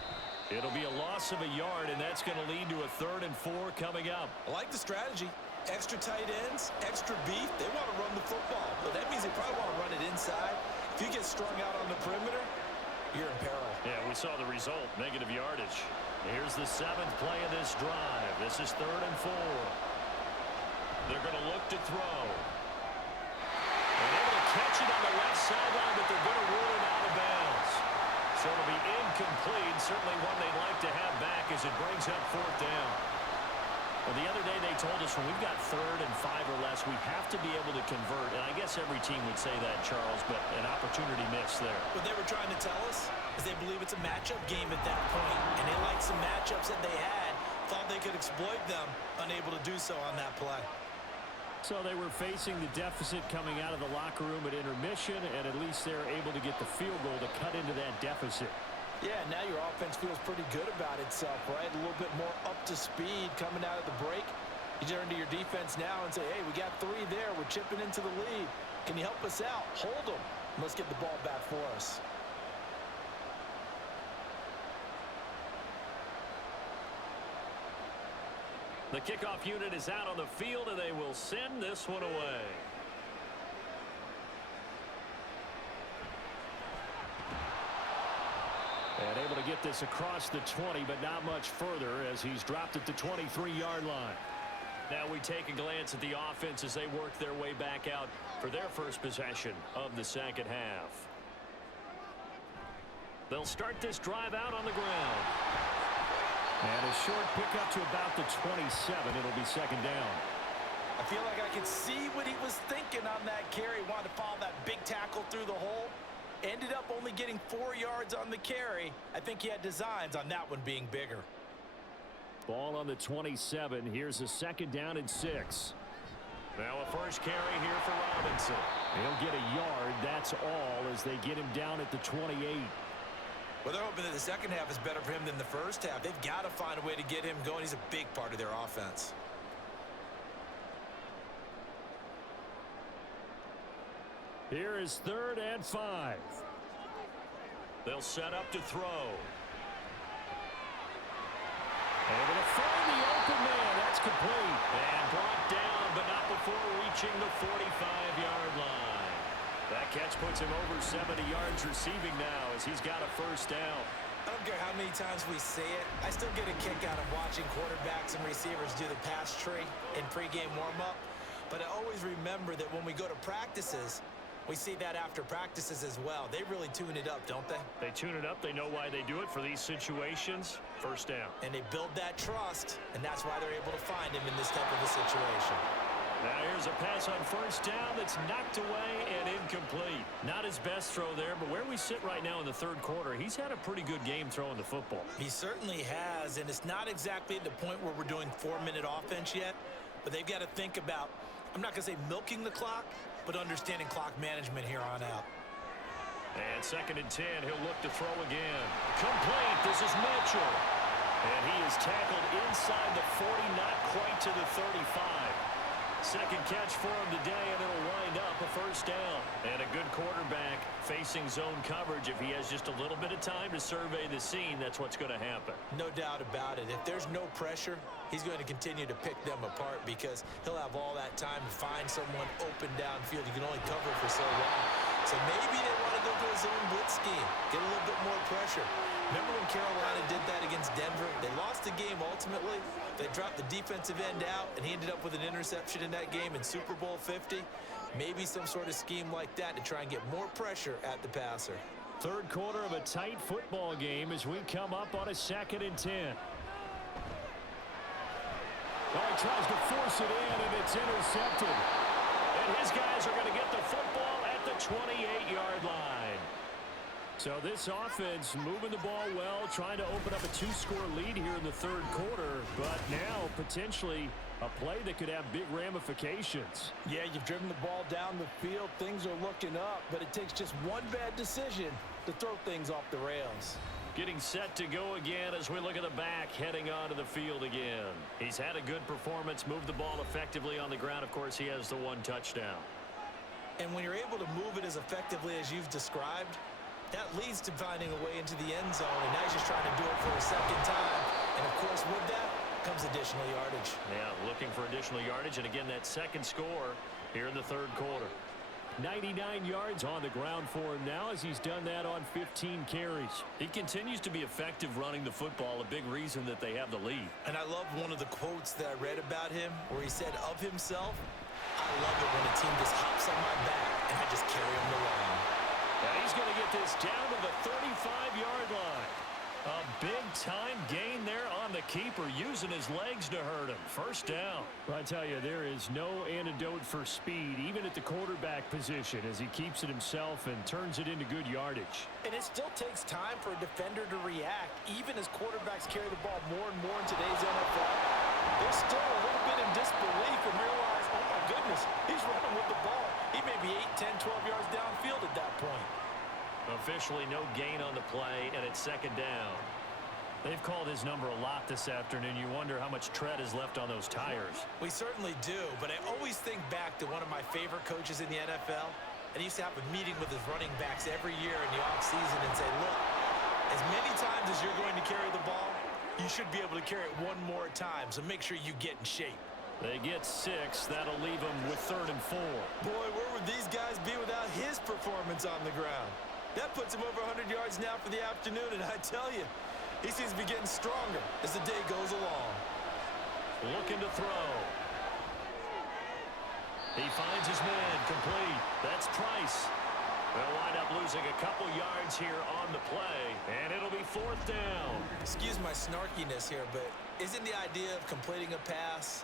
It'll be a loss of a yard, and that's going to lead to a 3rd and 4 coming up. I like the strategy. Extra tight ends, extra beef. They want to run the football, but that means they probably want to run it inside. If you get strung out on the perimeter, you're in peril. Yeah, we saw the result, negative yardage. Here's the 7th play of this drive. This is 3rd and 4. They're going to look to throw. And able to catch it on the left sideline, but they're going to rule it out of bounds. So it'll be incomplete. Certainly one they'd like to have back as it brings up 4th down. Well, the other day they told us when we've got 3rd and 5 or less, we have to be able to convert. And I guess every team would say that, Charles, but an opportunity missed there. What they were trying to tell us is they believe it's a matchup game at that point. And they liked some matchups that they had, thought they could exploit them, unable to do so on that play. So they were facing the deficit coming out of the locker room at intermission, and at least they're able to get the field goal to cut into that deficit. Yeah, now your offense feels pretty good about itself, right? A little bit more up to speed coming out of the break. You turn to your defense now and say, hey, we got 3 there. We're chipping into the lead. Can you help us out? Hold them. Let's get the ball back for us. The kickoff unit is out on the field, and they will send this one away. And able to get this across the 20, but not much further as he's dropped at the 23-yard line. Now we take a glance at the offense as they work their way back out for their first possession of the second half. They'll start this drive out on the ground. And a short pickup to about the 27. It'll be 2nd down. I feel like I could see what he was thinking on that carry. Wanted to follow that big tackle through the hole. Ended up only getting 4 yards on the carry. I think he had designs on that one being bigger. Ball on the 27. Here's a 2nd down and 6. Now a first carry here for Robinson. He'll get a yard. That's all as they get him down at the 28. Well, they're hoping that the second half is better for him than the first half. They've got to find a way to get him going. He's a big part of their offense. Here is 3rd and 5. They'll set up to throw. Able to find the open man. That's complete. And brought down, but not before reaching the 45-yard line. That catch puts him over 70 yards receiving now as he's got a first down. I don't care how many times we say it. I still get a kick out of watching quarterbacks and receivers do the pass tree in pregame warm-up. But I always remember that when we go to practices, we see that after practices as well. They really tune it up, don't they? They tune it up. They know why they do it for these situations. First down. And they build that trust, and that's why they're able to find him in this type of a situation. Now here's a pass on first down that's knocked away and incomplete. Not his best throw there, but where we sit right now in the 3rd quarter, he's had a pretty good game throwing the football. He certainly has, and it's not exactly at the point where we're doing 4-minute offense yet, but they've got to think about, I'm not going to say milking the clock, but understanding clock management here on out. And 2nd and 10, he'll look to throw again. Complete. This is Mitchell. And he is tackled inside the 40, not quite to the 35. Second catch for him today, and it'll wind up a first down. And a good quarterback facing zone coverage. If he has just a little bit of time to survey the scene, that's what's going to happen. No doubt about it. If there's no pressure, he's going to continue to pick them apart because he'll have all that time to find someone open downfield. You can only cover for so long. So maybe they want to go to a zone blitz scheme, get a little bit more pressure. Remember when Carolina did that against Denver? They lost the game ultimately. They dropped the defensive end out, and he ended up with an interception in that game in Super Bowl 50. Maybe some sort of scheme like that to try and get more pressure at the passer. 3rd quarter of a tight football game as we come up on a 2nd and 10. Well, he tries to force it in, and it's intercepted. And his guys are going to get the football at the 28-yard line. So this offense moving the ball well, trying to open up a 2-score lead here in the 3rd quarter, but now potentially a play that could have big ramifications. Yeah, you've driven the ball down the field. Things are looking up, but it takes just one bad decision to throw things off the rails. Getting set to go again as we look at the back, heading onto the field again. He's had a good performance, moved the ball effectively on the ground. Of course, he has the 1 touchdown. And when you're able to move it as effectively as you've described, that leads to finding a way into the end zone, and now he's just trying to do it for a 2nd time. And, of course, with that comes additional yardage. Yeah, looking for additional yardage, and again, that 2nd score here in the 3rd quarter. 99 yards on the ground for him now as he's done that on 15 carries. He continues to be effective running the football, a big reason that they have the lead. And I love one of the quotes that I read about him where he said of himself, I love it when a team just hops on my back and I just carry them along. Now he's going to get this down to the 35-yard line. A big-time gain there on the keeper, using his legs to hurt him. First down. I tell you, there is no antidote for speed, even at the quarterback position, as he keeps it himself and turns it into good yardage. And it still takes time for a defender to react, even as quarterbacks carry the ball more and more in today's NFL. They're still a little bit in disbelief and realize, oh my goodness, he's running with the ball. He may be 8, 10, 12 yards downfield at that point. Officially no gain on the play, and it's 2nd down. They've called his number a lot this afternoon. You wonder how much tread is left on those tires. We certainly do, but I always think back to one of my favorite coaches in the NFL, and he used to have a meeting with his running backs every year in the offseason and say, look, as many times as you're going to carry the ball, you should be able to carry it one more time, so make sure you get in shape. They get 6. That'll leave them with 3rd and 4. Boy, where would these guys be without his performance on the ground? That puts him over 100 yards now for the afternoon, and I tell you, he seems to be getting stronger as the day goes along. Looking to throw. He finds his man, complete. That's Price. They'll wind up losing a couple yards here on the play, and it'll be 4th down. Excuse my snarkiness here, but isn't the idea of completing a pass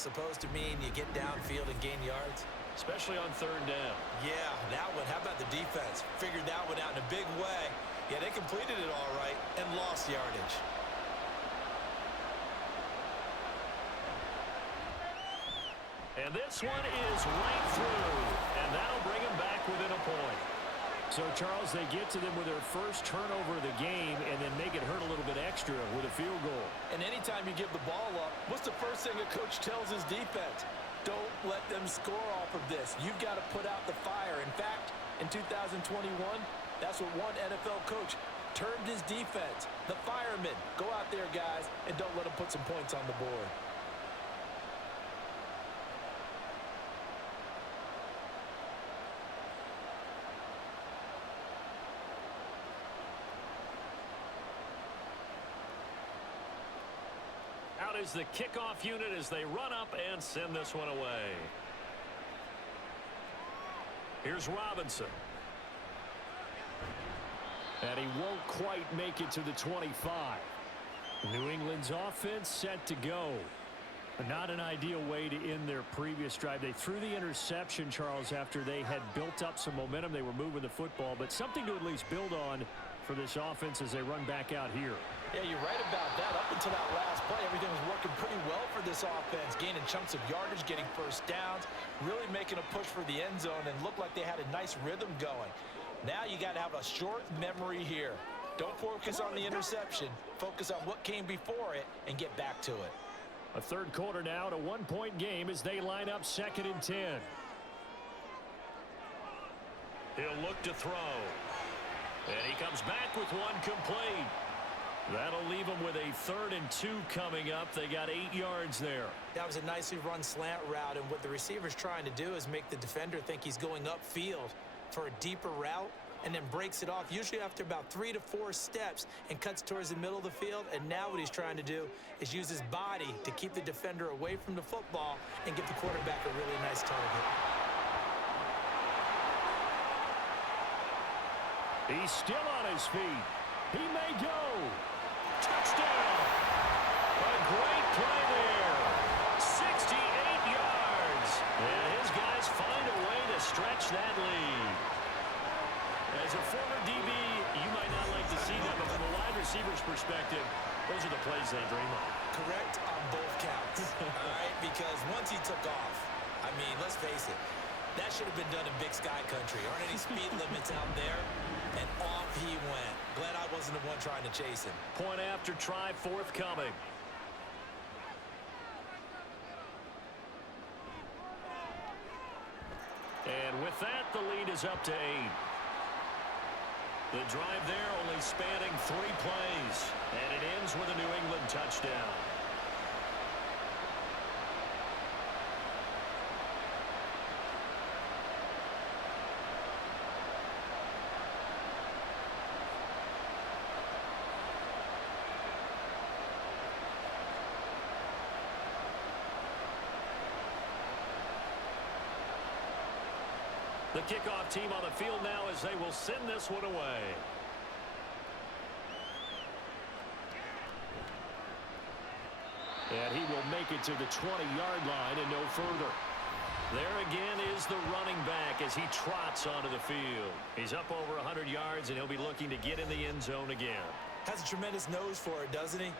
supposed to mean you get downfield and gain yards? Especially on 3rd down. Yeah, that one. How about the defense? Figured that one out in a big way. Yeah, they completed it all right and lost yardage. And this one is right through, and that'll bring him back within a point. So, Charles, they get to them with their first turnover of the game and then make it hurt a little bit extra with a field goal. And anytime you give the ball up, what's the first thing a coach tells his defense? Don't let them score off of this. You've got to put out the fire. In fact, in 2021, that's what one NFL coach termed his defense. The firemen. Go out there, guys, and don't let them put some points on the board. Out is the kickoff unit as they run up and send this one away. Here's Robinson. And he won't quite make it to the 25. New England's offense set to go. But not an ideal way to end their previous drive. They threw the interception, Charles, after they had built up some momentum. They were moving the football, but something to at least build on for this offense as they run back out here. Yeah, you're right about that. Up until that last play, everything was working pretty well for this offense, gaining chunks of yardage, getting first downs, really making a push for the end zone, and looked like they had a nice rhythm going. Now you got to have a short memory here. Don't focus on the interception. Focus on what came before it and get back to it. A third quarter now, to 1-point game as they line up 2nd and 10. He'll look to throw. And he comes back with one complete. That'll leave them with a 3rd and 2 coming up. They got 8 yards there. That was a nicely run slant route, and what the receiver's trying to do is make the defender think he's going upfield for a deeper route, and then breaks it off, usually after about 3 to 4 steps, and cuts towards the middle of the field. And now what he's trying to do is use his body to keep the defender away from the football and give the quarterback a really nice target. He's still on his feet. He may go. Touchdown. A great play there. 68 yards. And his guys find a way to stretch that lead. As a former DB, you might not like to see that, but from a wide receiver's perspective, those are the plays they dream of. Correct on both counts, all right? Because once he took off, I mean, let's face it, that should have been done in Big Sky Country. Aren't any speed limits out there? And off he went. Glad I wasn't the one trying to chase him. Point after try forthcoming. And with that, the lead is up to 8. The drive there only spanning 3 plays. And it ends with a New England touchdown. The kickoff team on the field now as they will send this one away. And he will make it to the 20-yard line and no further. There again is the running back as he trots onto the field. He's up over 100 yards, and he'll be looking to get in the end zone again. Has a tremendous nose for it, doesn't he?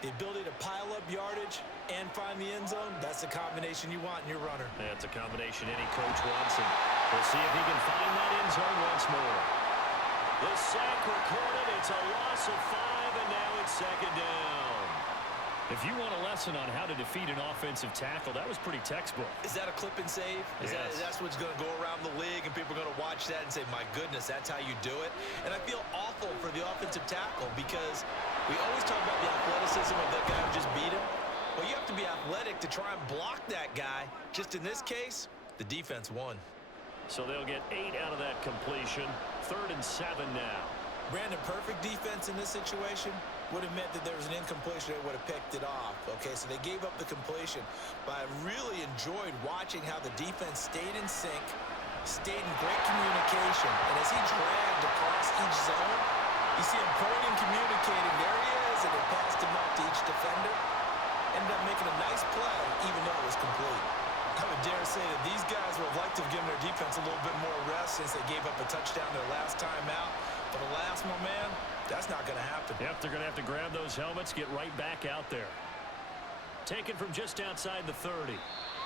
The ability to pile up yardage and find the end zone, that's the combination you want in your runner. That's a combination any coach wants, and we'll see if he can find that end zone once more. The sack recorded. It's a loss of 5, and now it's 2nd down. If you want a lesson on how to defeat an offensive tackle, that was pretty textbook. Is that a clip and save? That's what's going to go around the league, and people are going to watch that and say, my goodness, that's how you do it? And I feel awful for the offensive tackle because we always talk about the athleticism of that guy who just beat him. Well, you have to be athletic to try and block that guy. Just in this case, the defense won. So they'll get 8 out of that completion. 3rd and 7 now. Brandon, perfect defense in this situation would have meant that there was an incompletion that would have picked it off. Okay, so they gave up the completion. But I really enjoyed watching how the defense stayed in sync, stayed in great communication. And as he dragged across each zone, you see him pointing, communicating. There he is, and they passed him up to each defender. Ended up making a nice play, even though it was complete. I would dare say that these guys would have liked to have given their defense a little bit more rest since they gave up a touchdown their last time out. But the last one, man, that's not going to happen. Yep, they're going to have to grab those helmets, get right back out there. Taken from just outside the 30.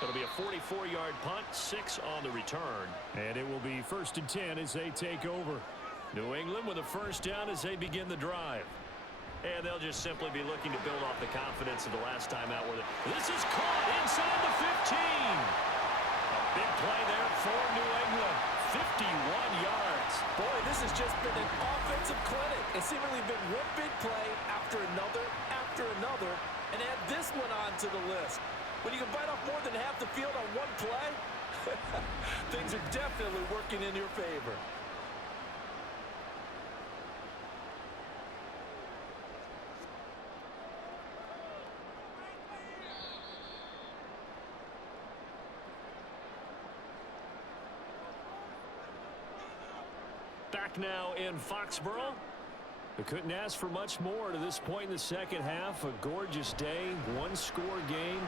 It'll be a 44-yard punt, 6 on the return. And it will be 1st and 10 as they take over. New England with a first down as they begin the drive. And they'll just simply be looking to build off the confidence of the last time out with it. This is caught inside the 15. A big play there for New England. 51 yards. Boy, this has just been an offensive clinic. It's seemingly been one big play after another, and add this one on to the list. When you can bite off more than half the field on one play, things are definitely working in your favor. Back now in Foxborough. We couldn't ask for much more to this point in the second half. A gorgeous day, one-score game.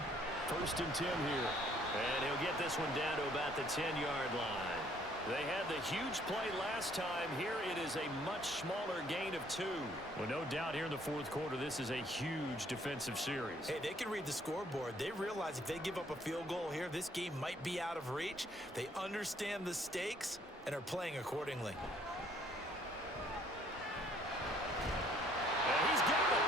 1st and 10 here. And he'll get this one down to about the 10-yard line. They had the huge play last time. Here it is a much smaller gain of 2. Well, no doubt here in the 4th quarter, this is a huge defensive series. Hey, they can read the scoreboard. They realize if they give up a field goal here, this game might be out of reach. They understand the stakes and are playing accordingly. And he's got it.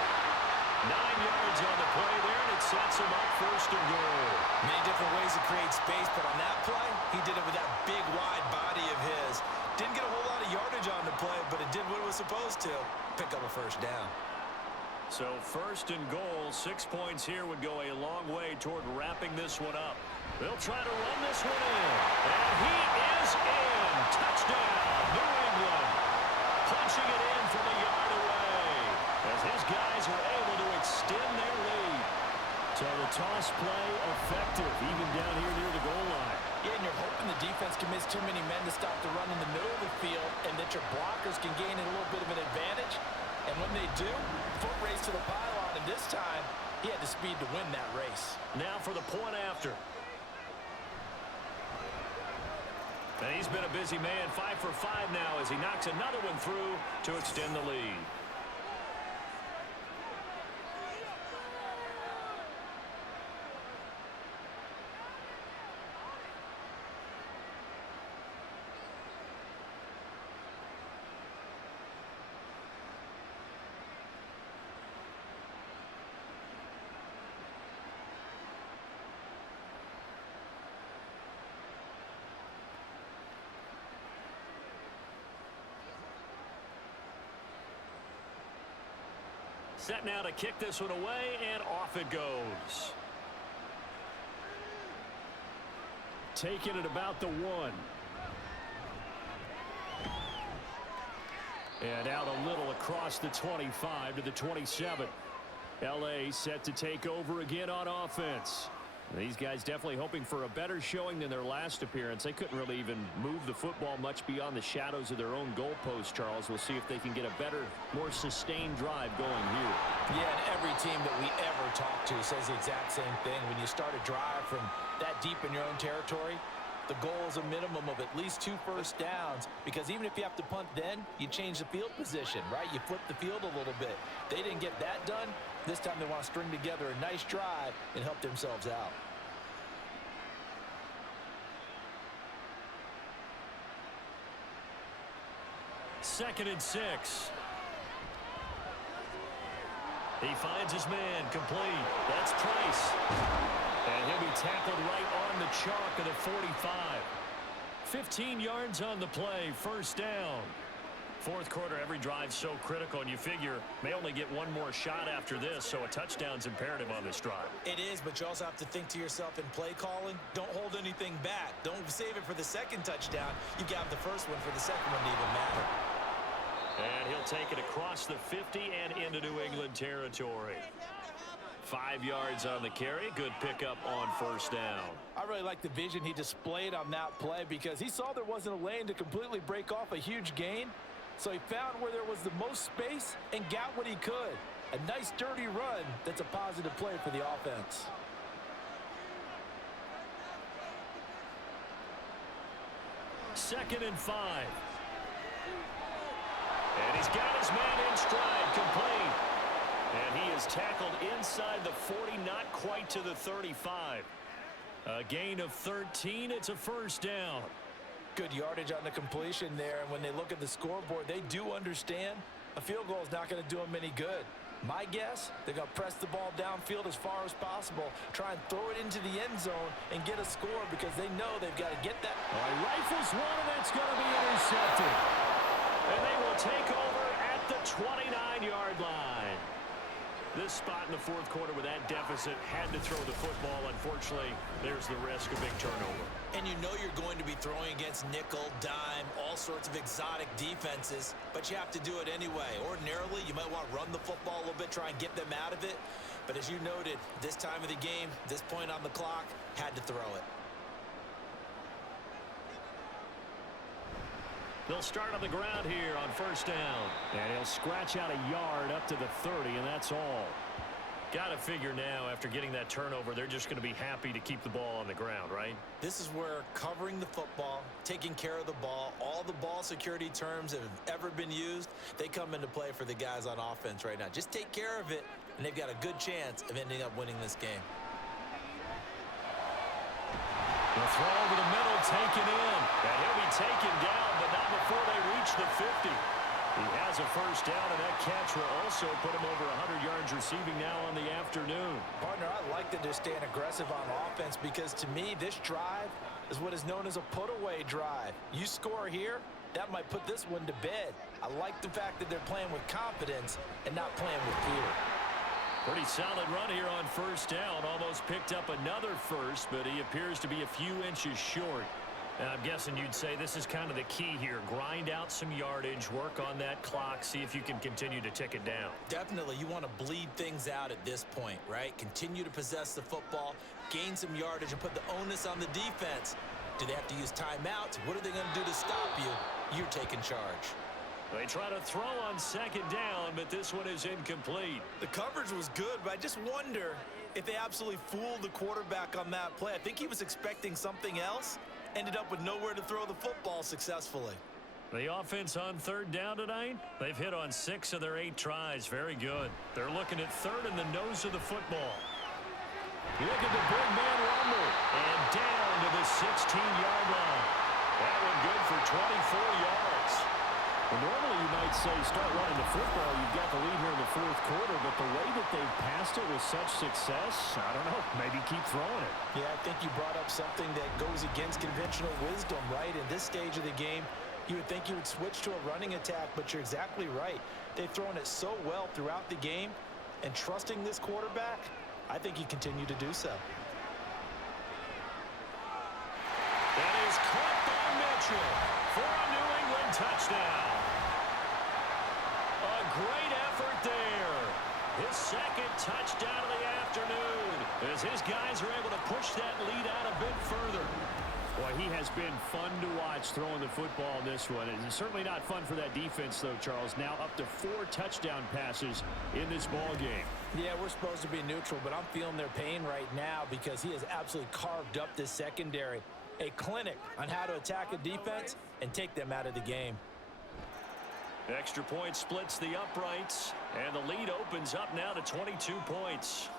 9 yards on the play there, and it sets him up 1st and goal. Many different ways to create space, but on that play, he did it with that big, wide body of his. Didn't get a whole lot of yardage on the play, but it did what it was supposed to. Pick up a first down. So 1st and goal, 6 points here would go a long way toward wrapping this one up. They'll try to run this one in. And he is in. Touchdown, New England. Punching it in from a yard away as his guys are able to extend their lead. So the toss play effective, even down here near the goal line. Yeah, and you're hoping the defense can miss too many men to stop the run in the middle of the field and that your blockers can gain a little bit of an advantage. And when they do, foot race to the pylon, and this time, he had the speed to win that race. Now for the point after. And he's been a busy man, 5 for 5 now as he knocks another one through to extend the lead. Set now to kick this one away, and off it goes. Taking it about the 1. And out a little across the 25 to the 27. LA set to take over again on offense. These guys definitely hoping for a better showing than their last appearance. They couldn't really even move the football much beyond the shadows of their own goalpost, Charles. We'll see if they can get a better, more sustained drive going here. Yeah, and every team that we ever talk to says the exact same thing. When you start a drive from that deep in your own territory, the goal is a minimum of at least 2 first downs, because even if you have to punt then, you change the field position, right? You flip the field a little bit. They didn't get that done. This time they want to string together a nice drive and help themselves out. Second and 6. He finds his man, complete. That's Price. And he'll be tackled right on the chalk of the 45. 15 yards on the play, first down. 4th quarter, every drive so critical, and you figure may only get one more shot after this, so a touchdown's imperative on this drive. It is, but you also have to think to yourself in play calling, don't hold anything back. Don't save it for the second touchdown. You got the first one for the second one to even matter. And he'll take it across the 50 and into New England territory. 5 yards on the carry. Good pickup on first down. I really like the vision he displayed on that play because he saw there wasn't a lane to completely break off a huge gain. So he found where there was the most space and got what he could. A nice dirty run that's a positive play for the offense. Second and 5. And he's got his man in stride, complete. And he is tackled inside the 40, not quite to the 35. A gain of 13. It's a first down. Good yardage on the completion there, and when they look at the scoreboard, they do understand a field goal is not going to do them any good. My guess, they're going to press the ball downfield as far as possible, try and throw it into the end zone and get a score because they know they've got to get that. All right, rifles one, and that's going to be intercepted. And they will take over at the 29-yard line. This spot in the fourth quarter with that deficit had to throw the football. Unfortunately, there's the risk of big turnover. And you know you're going to be throwing against nickel, dime, all sorts of exotic defenses, but you have to do it anyway. Ordinarily, you might want to run the football a little bit, try and get them out of it. But as you noted, this time of the game, this point on the clock, had to throw it. They'll start on the ground here on first down. And he'll scratch out a yard up to the 30, and that's all. Got to figure now, after getting that turnover, they're just going to be happy to keep the ball on the ground, right? This is where covering the football, taking care of the ball, all the ball security terms that have ever been used, they come into play for the guys on offense right now. Just take care of it, and they've got a good chance of ending up winning this game. The throw over the middle, taken in. And he'll be taken down, but not before they reach the 50. He has a first down, and that catch will also put him over 100 yards receiving now on the afternoon. Partner, I like that they're staying aggressive on offense because, to me, this drive is what is known as a put-away drive. You score here, that might put this one to bed. I like the fact that they're playing with confidence and not playing with fear. Pretty solid run here on first down. Almost picked up another first, but he appears to be a few inches short. And I'm guessing you'd say this is kind of the key here. Grind out some yardage, work on that clock, see if you can continue to tick it down. Definitely, you want to bleed things out at this point, right? Continue to possess the football, gain some yardage, and put the onus on the defense. Do they have to use timeouts? What are they going to do to stop you? You're taking charge. They try to throw on second down, but this one is incomplete. The coverage was good, but I just wonder if they absolutely fooled the quarterback on that play. I think he was expecting something else. Ended up with nowhere to throw the football successfully. The offense on third down tonight, they've hit on 6 of their 8 tries. Very good. They're looking at third in the nose of the football. Look at the big man rumble. And down to the 16-yard line. That one good for 24 yards. Well, normally you might say start running the football. You've got the lead here in the fourth quarter, but the way that they've passed it with such success, I don't know, maybe keep throwing it. Yeah, I think you brought up something that goes against conventional wisdom, right? In this stage of the game, you would think you would switch to a running attack, but you're exactly right. They've thrown it so well throughout the game, and trusting this quarterback, I think you continue to do so. That is caught by Mitchell for a New England touchdown. A great effort there. His second touchdown of the afternoon as his guys are able to push that lead out a bit further. Boy, he has been fun to watch throwing the football in this one. It's certainly not fun for that defense, though, Charles. Now up to 4 touchdown passes in this ball game. Yeah, we're supposed to be neutral, but I'm feeling their pain right now because he has absolutely carved up this secondary. A clinic on how to attack a defense and take them out of the game. Extra point splits the uprights, and the lead opens up now to 22 points.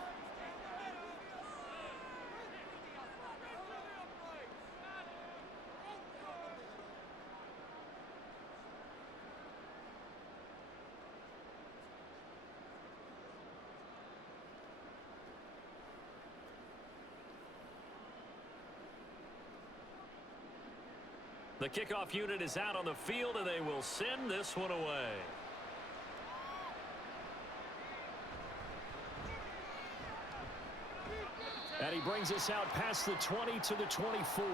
The kickoff unit is out on the field, and they will send this one away. And he brings us out past the 20 to the 24.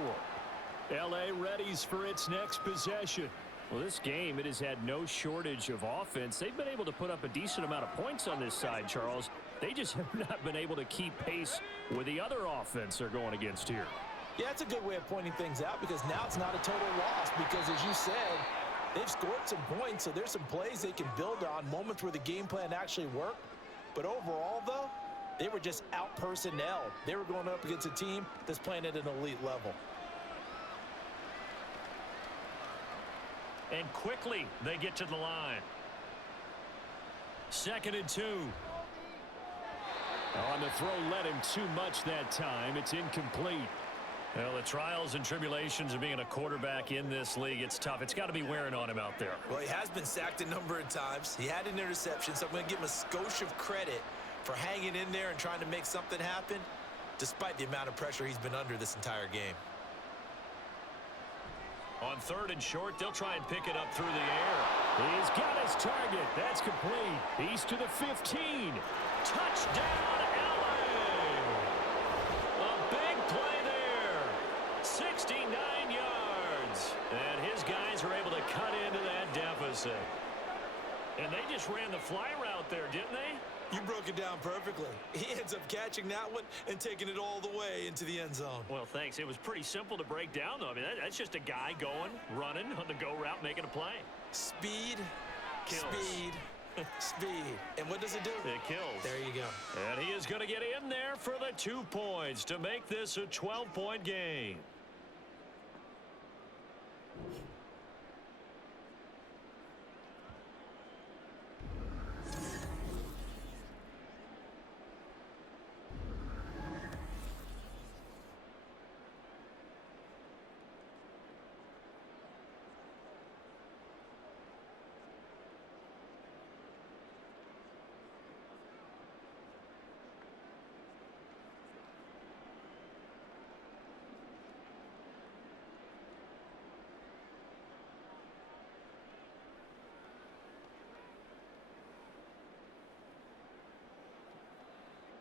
L.A. readies for its next possession. Well, this game, it has had no shortage of offense. They've been able to put up a decent amount of points on this side, Charles. They just have not been able to keep pace with the other offense they're going against here. Yeah, that's a good way of pointing things out because now it's not a total loss because, as you said, they've scored some points, so there's some plays they can build on, moments where the game plan actually worked. But overall, though, they were just out-personnelled. They were going up against a team that's playing at an elite level. And quickly, they get to the line. 2nd and 2. On the throw, led him too much that time. It's incomplete. Well, the trials and tribulations of being a quarterback in this league, it's tough. It's got to be wearing on him out there. Well, he has been sacked a number of times. He had an interception, so I'm going to give him a skosh of credit for hanging in there and trying to make something happen, despite the amount of pressure he's been under this entire game. On 3rd and short, they'll try and pick it up through the air. He's got his target. That's complete. He's to the 15. Touchdown, LA! A big play there. 69 yards. And his guys are able to cut into that deficit. And they just ran the fly route there, didn't they? You broke it down perfectly. He ends up catching that one and taking it all the way into the end zone. Well, thanks. It was pretty simple to break down, though. I mean, that's just a guy going, running on the go route, making a play. Speed, Kills. speed, speed. And what does it do? It kills. There you go. And he is going to get in there for the 2 points to make this a 12-point game.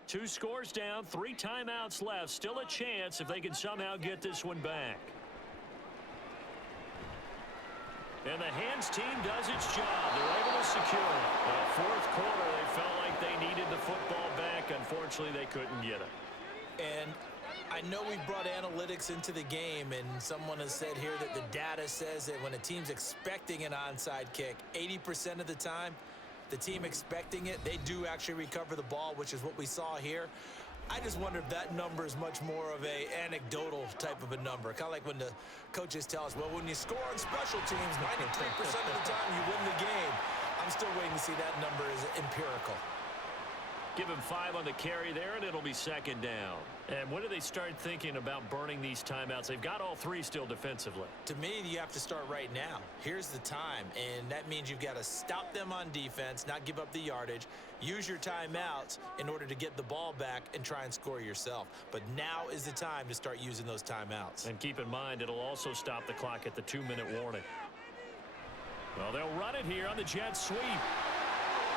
Two scores down, 3 timeouts left. Still a chance if they can somehow get this one back. And the hands team does its job. They're able to secure it. The 4th quarter, they felt like they needed the football back. Unfortunately, they couldn't get it. And I know we brought analytics into the game, and someone has said here that the data says that when a team's expecting an onside kick, 80% of the time, the team expecting it, they do actually recover the ball, which is what we saw here. I just wonder if that number is much more of a anecdotal type of a number. Kind of like when the coaches tell us, well, when you score on special teams, 93% of the time you win the game. I'm still waiting to see that number is empirical. Give him 5 on the carry there, and it'll be 2nd down. And when do they start thinking about burning these timeouts? They've got all 3 still defensively. To me, you have to start right now. Here's the time, and that means you've got to stop them on defense, not give up the yardage, use your timeouts in order to get the ball back and try and score yourself. But now is the time to start using those timeouts. And keep in mind, it'll also stop the clock at the 2-minute warning. Well, they'll run it here on the jet sweep.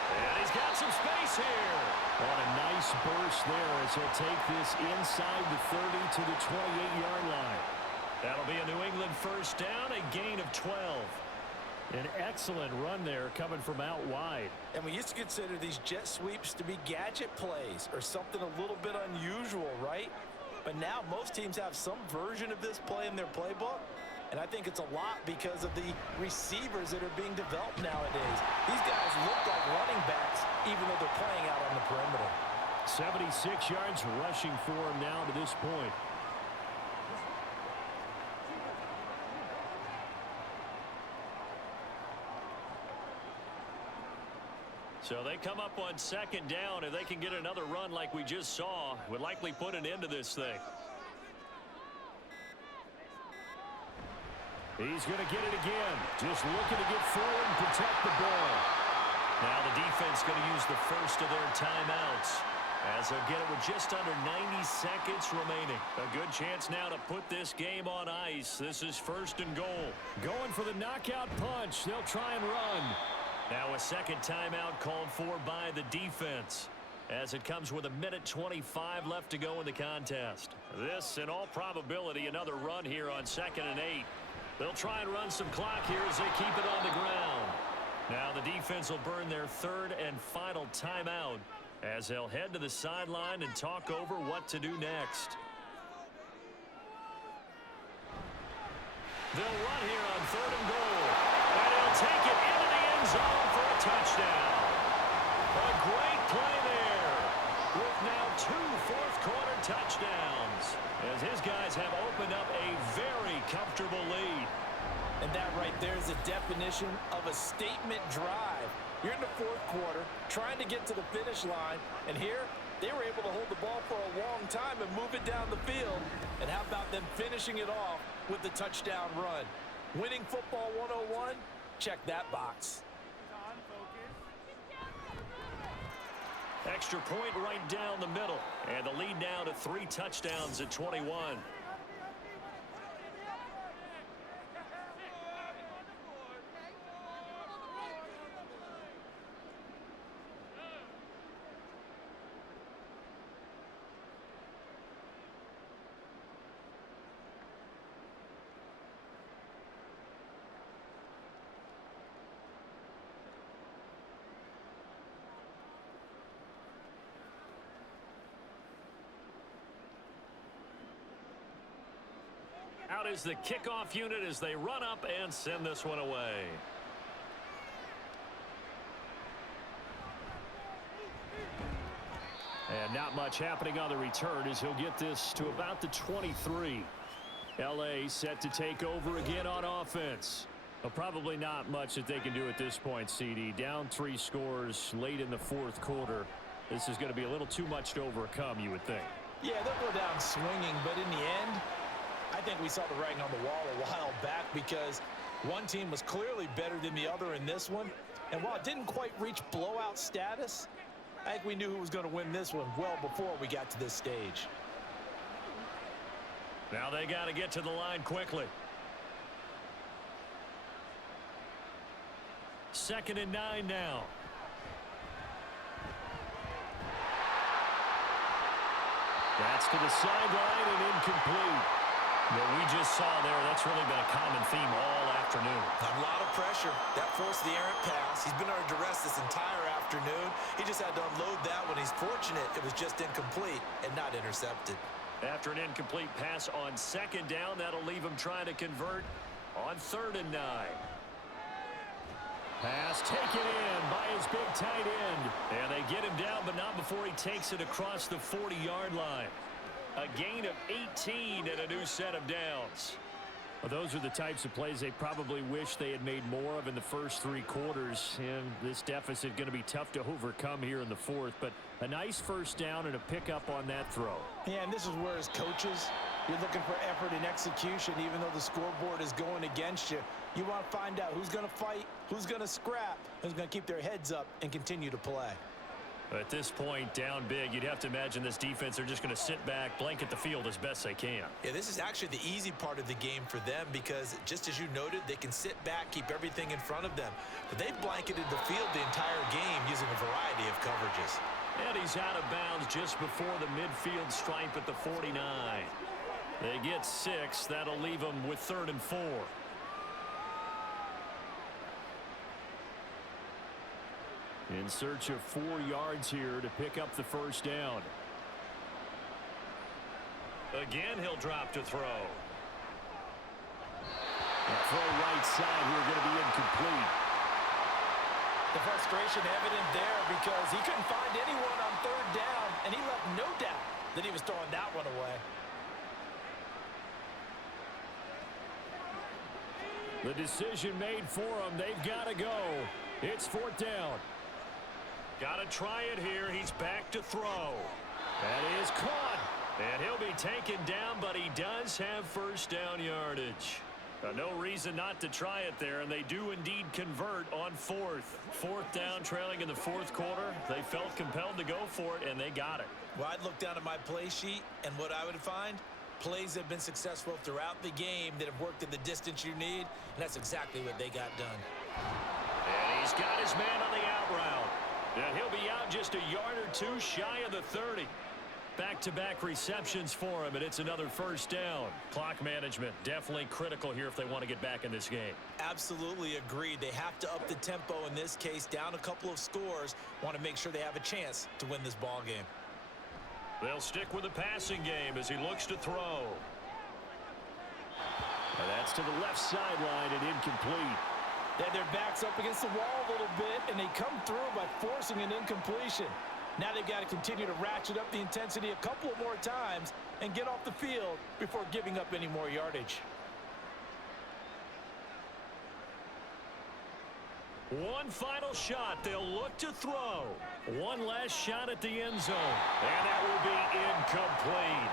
And he's got some space here. What a nice burst there as he'll take this inside the 30 to the 28-yard line. That'll be a New England 1st down, a gain of 12. An excellent run there coming from out wide. And we used to consider these jet sweeps to be gadget plays or something a little bit unusual, right? But now most teams have some version of this play in their playbook. And I think it's a lot because of the receivers that are being developed nowadays. These guys look like running backs, even though they're playing out on the perimeter. 76 yards rushing for him now to this point. So they come up on 2nd down. If they can get another run like we just saw, would likely put an end to this thing. He's going to get it again. Just looking to get forward and protect the ball. Now the defense going to use the 1st of their timeouts as they'll get it with just under 90 seconds remaining. A good chance now to put this game on ice. This is 1st and goal. Going for the knockout punch. They'll try and run. Now a 2nd timeout called for by the defense as it comes with 1:25 left to go in the contest. This, in all probability, another run here on 2nd and 8. They'll try and run some clock here as they keep it on the ground. Now the defense will burn their 3rd and final timeout as they'll head to the sideline and talk over what to do next. They'll run here on 3rd and goal. And he'll take it into the end zone for a touchdown. A great play there with now 2 fourth-quarter touchdowns as his guys have opened up a very comfortable lead. And that right there is the definition of a statement drive. You're in the 4th quarter, trying to get to the finish line, and here They were able to hold the ball for a long time and move it down the field. And how about them finishing it off with the touchdown run? Winning football 101, check that box. Extra point right down the middle. And the lead now to 3 touchdowns at 21. Out is the kickoff unit as they run up and send this one away. And not much happening on the return as he'll get this to about the 23. LA set to take over again on offense. Well, probably not much that they can do at this point, CD. Down 3 scores late in the 4th quarter. This is going to be a little too much to overcome, you would think. Yeah, they'll go down swinging, but in the end, I think we saw the writing on the wall a while back because one team was clearly better than the other in this one. And while it didn't quite reach blowout status, I think we knew who was going to win this one well before we got to this stage. Now they got to get to the line quickly. 2nd and 9 now. That's to the sideline and incomplete. What we just saw there, that's really been a common theme all afternoon. A lot of pressure. That forced the errant pass. He's been under duress this entire afternoon. He just had to unload that when he's fortunate it was just incomplete and not intercepted. After an incomplete pass on 2nd down, that'll leave him trying to convert on 3rd and 9. Pass taken in by his big tight end. And they get him down, but not before he takes it across the 40-yard line. A gain of 18 and a new set of downs. Well, those are the types of plays they probably wish they had made more of in the first 3 quarters. And this deficit going to be tough to overcome here in the 4th. But a nice first down and a pickup on that throw. Yeah, and this is where as coaches, you're looking for effort and execution. Even though the scoreboard is going against you, you want to find out who's going to fight, who's going to scrap, who's going to keep their heads up and continue to play. At this point, down big, you'd have to imagine this defense are just going to sit back, blanket the field as best they can. Yeah, this is actually the easy part of the game for them because, just as you noted, they can sit back, keep everything in front of them. But they've blanketed the field the entire game using a variety of coverages. And he's out of bounds just before the midfield stripe at the 49. They get 6. That'll leave them with 3rd and 4. In search of 4 yards here to pick up the first down. Again, he'll drop to throw. The throw right side here going to be incomplete. The frustration evident there because he couldn't find anyone on 3rd down, and he left no doubt that he was throwing that one away. The decision made for him. They've got to go. It's 4th down. Got to try it here. He's back to throw. That is caught. And he'll be taken down, but he does have first down yardage. No reason not to try it there, and they do indeed convert on 4th. 4th down, trailing in the 4th quarter. They felt compelled to go for it, and they got it. Well, I'd look down at my play sheet, and what I would find, plays have been successful throughout the game that have worked in the distance you need, and that's exactly what they got done. And he's got his man on the out route. And he'll be out just a yard or 2 shy of the 30. Back-to-back receptions for him, and it's another first down. Clock management definitely critical here if they want to get back in this game. Absolutely agreed. They have to up the tempo in this case, down a couple of scores. Want to make sure they have a chance to win this ball game. They'll stick with the passing game as he looks to throw. And that's to the left sideline and incomplete. They had their backs up against the wall a little bit, and they come through by forcing an incompletion. Now they've got to continue to ratchet up the intensity a couple of more times and get off the field before giving up any more yardage. One final shot. They'll look to throw. One last shot at the end zone. And that will be incomplete.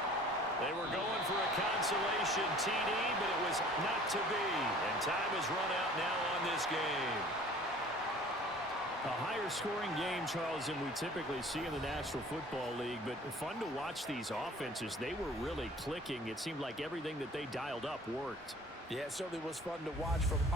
They were going for a consolation TD, but it was not to be. And time has run out now on this game. A higher scoring game, Charles, than we typically see in the National Football League, but fun to watch these offenses. They were really clicking. It seemed like everything that they dialed up worked. Yeah, it certainly was fun to watch from